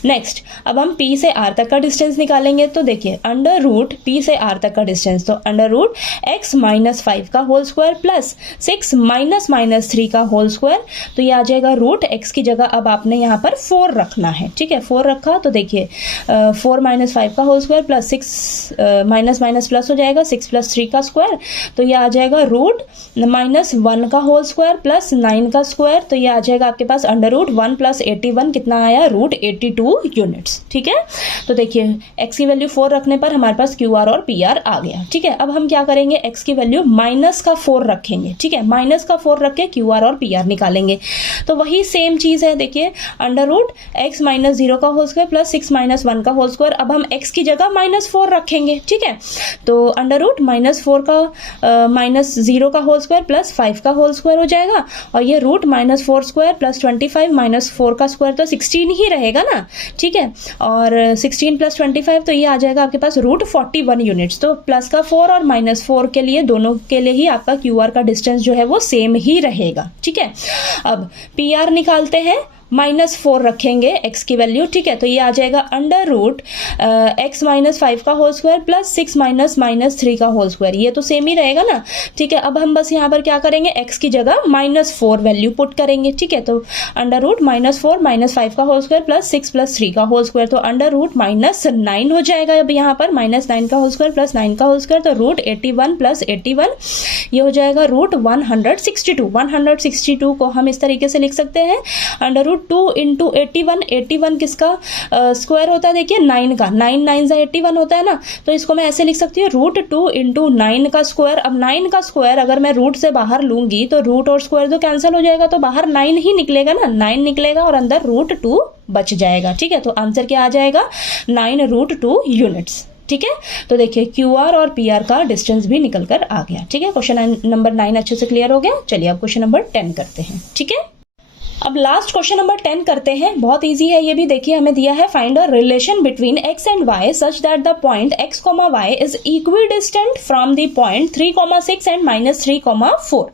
नेक्स्ट अब हम P से R तक का डिस्टेंस निकालेंगे। तो देखिए अंडर रूट P से R तक का डिस्टेंस, तो अंडर रूट x माइनस 5 का whole square plus 6 minus minus 3 का होल स्क्वायर। तो ये आ जाएगा रूट x की जगह अब आपने यहाँ पर 4 रखना है, ठीक है। 4 रखा तो देखिए 4 माइनस 5 का whole square plus 6 minus minus plus हो जाएगा 6 प्लस 3 का स्क्वायर। तो ये आ जाएगा रूट माइनस 1 का होल स्क्वायर प्लस 9 का स्क्वायर। तो ये आ जाएगा आपके पास अंडर रूट 1 प्लस 81 कितना आया, रूट 82 यूनिट्स, ठीक है। तो देखिए x की वैल्यू 4 रखने पर हमारे पास QR और PR आ गया, ठीक है। अब हम क्या करेंगे, x की वैल्यू माइनस का 4 रखेंगे, ठीक है। माइनस का 4 रख के QR और PR निकालेंगे। तो वही सेम चीज है, देखिए अंडर रूट x माइनस 0 का होल स्क्वायर प्लस 6 माइनस 1 का होल स्क्वायर। अब हम x की जगह माइनस 4 रखेंगे, ठीक है। तो अंडर रूट माइनस 4 का माइनस 0 का होल स्क्वायर प्लस 5 का होल स्क्वायर हो जाएगा और ये root minus 4 square plus 25 minus 4 का स्क्वायर, तो 16 ही रहेगा ना, ठीक है। और 16 प्लस 25 तो ये आ जाएगा आपके पास रूट 41 यूनिट्स। तो प्लस का 4 और माइनस 4 के लिए, दोनों के लिए ही आपका QR का डिस्टेंस जो है वो सेम ही रहेगा, ठीक है। अब PR निकालते हैं, -4 रखेंगे x की वैल्यू, ठीक है। तो ये आ जाएगा अंडर रूट x माइनस 5 का whole square plus 6 minus minus 3 का होल स्क्वायर, ये तो सेम ही रहेगा ना, ठीक है। अब हम बस यहाँ पर क्या करेंगे, x की जगह -4 वैल्यू पुट करेंगे, ठीक है। तो अंडर रूट -4 माइनस 5 का होल स्क्वायर प्लस 6 प्लस 3 का होल स्क्वायर, तो अंडर रूट -9 हो जाएगा। अब यहाँ पर -9 का होल स्क्वायर प्लस 9 का होल स्क्वायर, तो रूट 81 प्लस 81 ये हो जाएगा रूट 162। 162 को हम इस तरीके से लिख सकते हैं, अंडर रूट 2 इंटू 81, 81 किसका स्क्वायर होता है, देखिए 9 का, 9 9 81 होता है ना। तो इसको मैं ऐसे लिख सकती हूँ, रूट 2 इंटू 9 का स्क्वायर। अब 9 का स्क्वायर अगर मैं रूट से बाहर लूंगी तो रूट और स्क्वायर तो कैंसिल हो जाएगा, तो बाहर 9 ही निकलेगा ना, 9 निकलेगा और अंदर रूट 2 बच जाएगा, ठीक है। तो आंसर क्या आ जाएगा, 9 रूट 2 यूनिट्स, ठीक है। तो देखिए QR और PR का डिस्टेंस भी निकल कर आ गया, ठीक है। क्वेश्चन नंबर 9 अच्छे से क्लियर हो गया। चलिए अब क्वेश्चन नंबर 10 करते हैं, ठीक है। अब लास्ट क्वेश्चन नंबर 10 करते हैं, बहुत इजी है ये भी। देखिए हमें दिया है find a relation between x and y such that the point x, y is equidistant from the point 3, 6 and -3, 4।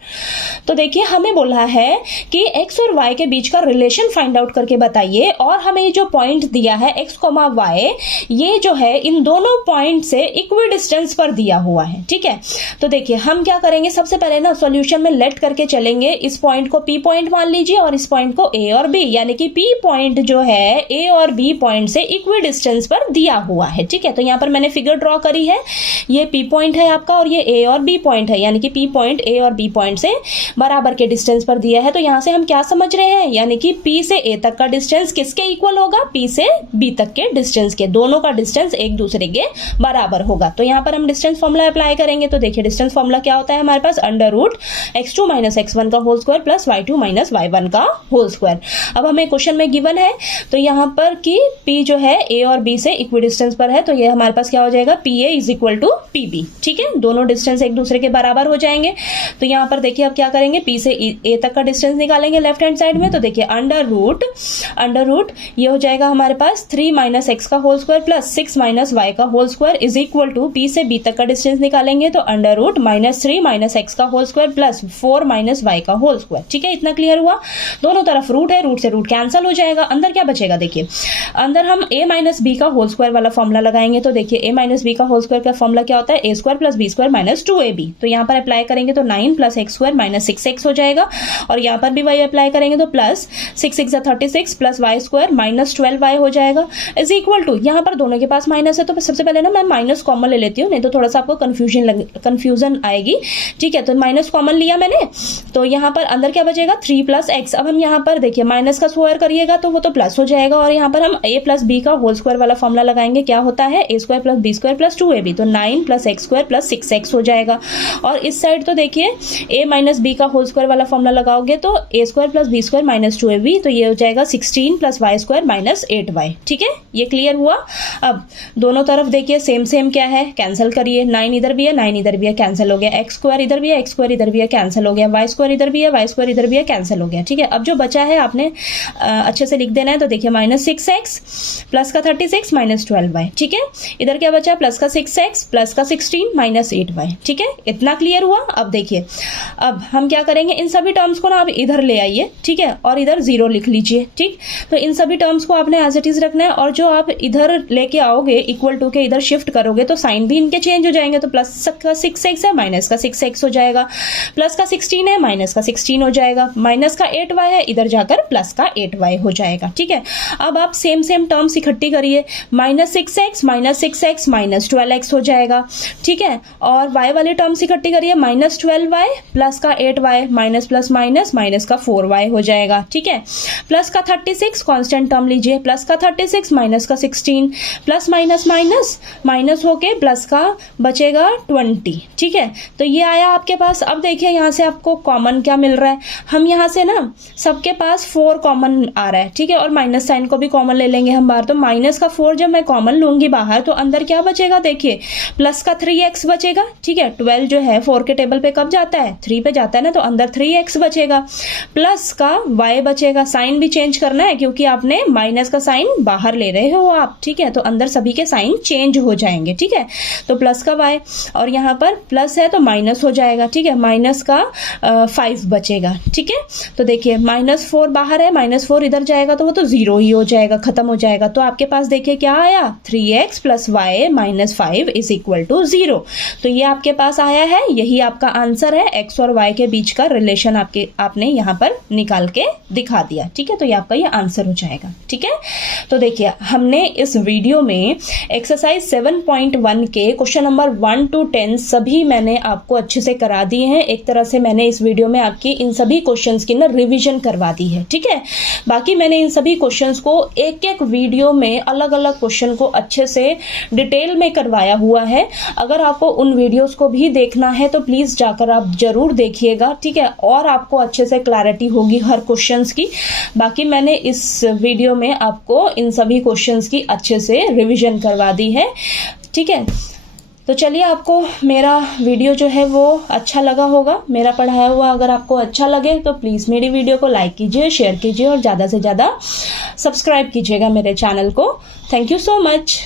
तो देखिए हमें बोला है कि x और y के बीच का रिलेशन फाइंड आउट करके बताइए, और हमें जो पॉइंट दिया है x, y ये जो है इन दोनों पॉइंट से इक्विडिस्टेंस पर दिया हुआ है, ठीक है। तो देखिए हम क्या करेंगे, सबसे पहले ना सॉल्यूशन में लेट करके चलेंगे। इस पॉइंट को P पॉइंट मान लीजिए और इस पॉइंट को A और B, यानी कि P पॉइंट जो है A और B पॉइंट से इक्विडिस्टेंस पर दिया हुआ है, ठीक है। तो यहाँ पर मैंने फिगर ड्रॉ करी है, ये P पॉइंट है आपका और ये A और B पॉइंट है, यानी कि P पॉइंट A और B पॉइंट से बराबर के डिस्टेंस पर दिया है। तो यहाँ से हम क्या समझ रहे हैं, यानी कि P से A तक का डिस्टेंस किसके इक्वल होगा, P से B तक के डिस्टेंस के, दोनों का डिस्टेंस एक दूसरे के बराबर होगा। तो यहाँ पर हम डिस्टेंस फॉर्मूला अप्लाई करेंगे। तो देखिए डिस्टेंस फॉर्मूला क्या होता है हमारे पास, √x2 - x1 का whole square plus y2 - y1 का होल स्क्वायर। अब हमें क्वेश्चन में गिवन है तो यहाँ पर कि P जो है A और B से इक्विडिस्टेंस पर है, तो ये हमारे पास क्या हो जाएगा, PA = PB, ठीक है। दोनों डिस्टेंस एक दूसरे के बराबर हो जाएंगे। तो यहाँ पर देखिए अब क्या करेंगे, P से A तक का डिस्टेंस निकालेंगे लेफ्ट हैंड साइड में। तो देखिए अंडर रूट ये हो जाएगा हमारे पास 3 - x का होल स्क्वायर प्लस 6 - y का whole square is equal to, P से B तक का डिस्टेंस निकालेंगे तो अंडर रूट -3 - x का होल स्क्वायर प्लस 4 - y का होल स्क्वायर, ठीक है। इतना क्लियर हुआ। दोनों तरफ रूट है, रूट से रूट कैंसिल हो जाएगा। अंदर क्या बचेगा, देखिए अंदर हम a - b का होल स्क्वायर वाला फॉर्मूला लगाएंगे। तो देखिए a - b का होल स्क्वायर का फॉर्मूला क्या होता है, a² + b² - 2ab। तो यहाँ पर अप्लाई करेंगे तो 9 + x² - 6x हो जाएगा, और यहाँ पर भी वही अप्लाई करेंगे तो प्लस 6 6 36 प्लस y² - 12y हो जाएगा इज इक्वल टू, यहाँ पर दोनों के पास माइनस है तो सबसे पहले ना मैं माइनस कॉमन ले लेती हूँ, नहीं तो थोड़ा सा आपको कंफ्यूजन आएगी, ठीक है। तो माइनस कॉमन लिया मैंने, तो यहाँ पर अंदर क्या बचेगा, 3 + x। अब हम यहाँ पर देखिए माइनस का स्क्वायर करिएगा तो वो तो प्लस हो जाएगा, और यहाँ पर हम a + b का होल स्क्वायर वाला फॉर्मूला लगाएंगे। क्या होता है, a² + b² + 2ab, तो 9 + x² + 6x हो जाएगा। और इस साइड तो देखिए a - b का होल स्क्वायर वाला फॉर्मूला लगाओगे तो a² + b² - 2ab, तो ये हो जाएगा 16 + y² - 8y, ठीक है। ये क्लियर हुआ। अब दोनों तरफ देखिए सेम क्या है, कैंसिल करिए, 9 इधर भी है 9 इधर भी है, कैंसिल हो गया, x² इधर भी है x² इधर भी है, कैंसिल हो गया, y² इधर भी है y² इधर भी है, कैंसिल हो गया, ठीक है। अब जो बचा है आपने अच्छे से लिख देना है। तो देखिए -6x प्लस का 36 - 12y, ठीक है। इधर क्या बचा, प्लस का 6x प्लस का 16 - 8y, ठीक है। इतना क्लियर हुआ। अब देखिए अब हम क्या करेंगे, इन सभी टर्म्स को ना आप इधर ले आइए, ठीक है, और इधर 0 लिख लीजिए, ठीक। तो इन सभी टर्म्स को आपने एज इट इज रखना है, और जो आप इधर लेके आओगे इक्वल टू के इधर शिफ्ट करोगे तो साइन भी इनके चेंज हो जाएंगे। तो प्लस का 6x है माइनस का 6x हो जाएगा, प्लस का 16 है माइनस का 16 हो जाएगा, माइनस का 8y है इधर जाकर प्लस का 8y हो जाएगा, ठीक है। अब आप सेम टर्म्स इकट्ठी करिए, -6x - 12x हो जाएगा, ठीक है। और y वाले टर्म्स इकट्ठी करिए, -12y प्लस का 8y माइनस प्लस माइनस का 4y हो जाएगा, ठीक है। प्लस का 36 कांस्टेंट टर्म लीजिए, प्लस का 36 माइनस का 16 प्लस माइनस होके प्लस का बचेगा 20, ठीक है। तो ये आया आपके पास। अब देखिए यहाँ से आपको कॉमन क्या मिल रहा है, हम यहाँ से ना सबके पास 4 कॉमन आ रहा है, ठीक है, और माइनस साइन को भी कॉमन ले लेंगे हम बाहर। तो माइनस का 4 जब मैं कॉमन लूंगी बाहर तो अंदर क्या बचेगा, देखिए प्लस का 3x बचेगा, ठीक है। 12 जो है 4 के टेबल पे कब जाता है, 3 पे जाता है ना, तो अंदर 3x बचेगा, प्लस का y बचेगा। साइन भी चेंज करना है क्योंकि आपने माइनस का साइन बाहर ले रहे हो आप, ठीक है, तो अंदर सभी के साइन चेंज हो जाएंगे, ठीक है। तो प्लस का y, और यहाँ पर प्लस है तो माइनस हो जाएगा, ठीक है, माइनस का 5 बचेगा, ठीक है। तो देखिए -4 बाहर है, -4 इधर जाएगा तो वो तो 0 ही हो जाएगा, खत्म हो जाएगा। तो आपके पास देखिए क्या आया, 3x + y - 5 = 0। तो ये आपके पास आया है, यही आपका आंसर है। x और y के बीच का रिलेशन आपने यहाँ पर निकाल के दिखा दिया, ठीक है। तो ये आपका ये आंसर हो जाएगा, ठीक है। तो देखिए हमने इस वीडियो में एक्सरसाइज 7.1 के क्वेश्चन नंबर 1 to 10 सभी मैंने आपको अच्छे से करा दिए हैं। एक तरह से मैंने इस वीडियो में आपकी इन सभी क्वेश्चंस की ना रिवीजन करवा दी है, ठीक है। बाकी मैंने इन सभी क्वेश्चंस को एक वीडियो में अलग अलग क्वेश्चन को अच्छे से डिटेल में करवाया हुआ है। अगर आपको उन वीडियोस को भी देखना है तो प्लीज जाकर आप जरूर देखिएगा, ठीक है, और आपको अच्छे से क्लैरिटी होगी हर क्वेश्चंस की। बाकी मैंने इस वीडियो में आपको इन सभी क्वेश्चंस की अच्छे से रिवीजन करवा दी है, ठीक है। तो चलिए, आपको मेरा वीडियो जो है वो अच्छा लगा होगा। मेरा पढ़ाया हुआ अगर आपको अच्छा लगे तो प्लीज़ मेरी वीडियो को लाइक कीजिए, शेयर कीजिए और ज़्यादा से ज़्यादा सब्सक्राइब कीजिएगा मेरे चैनल को। Thank you so much.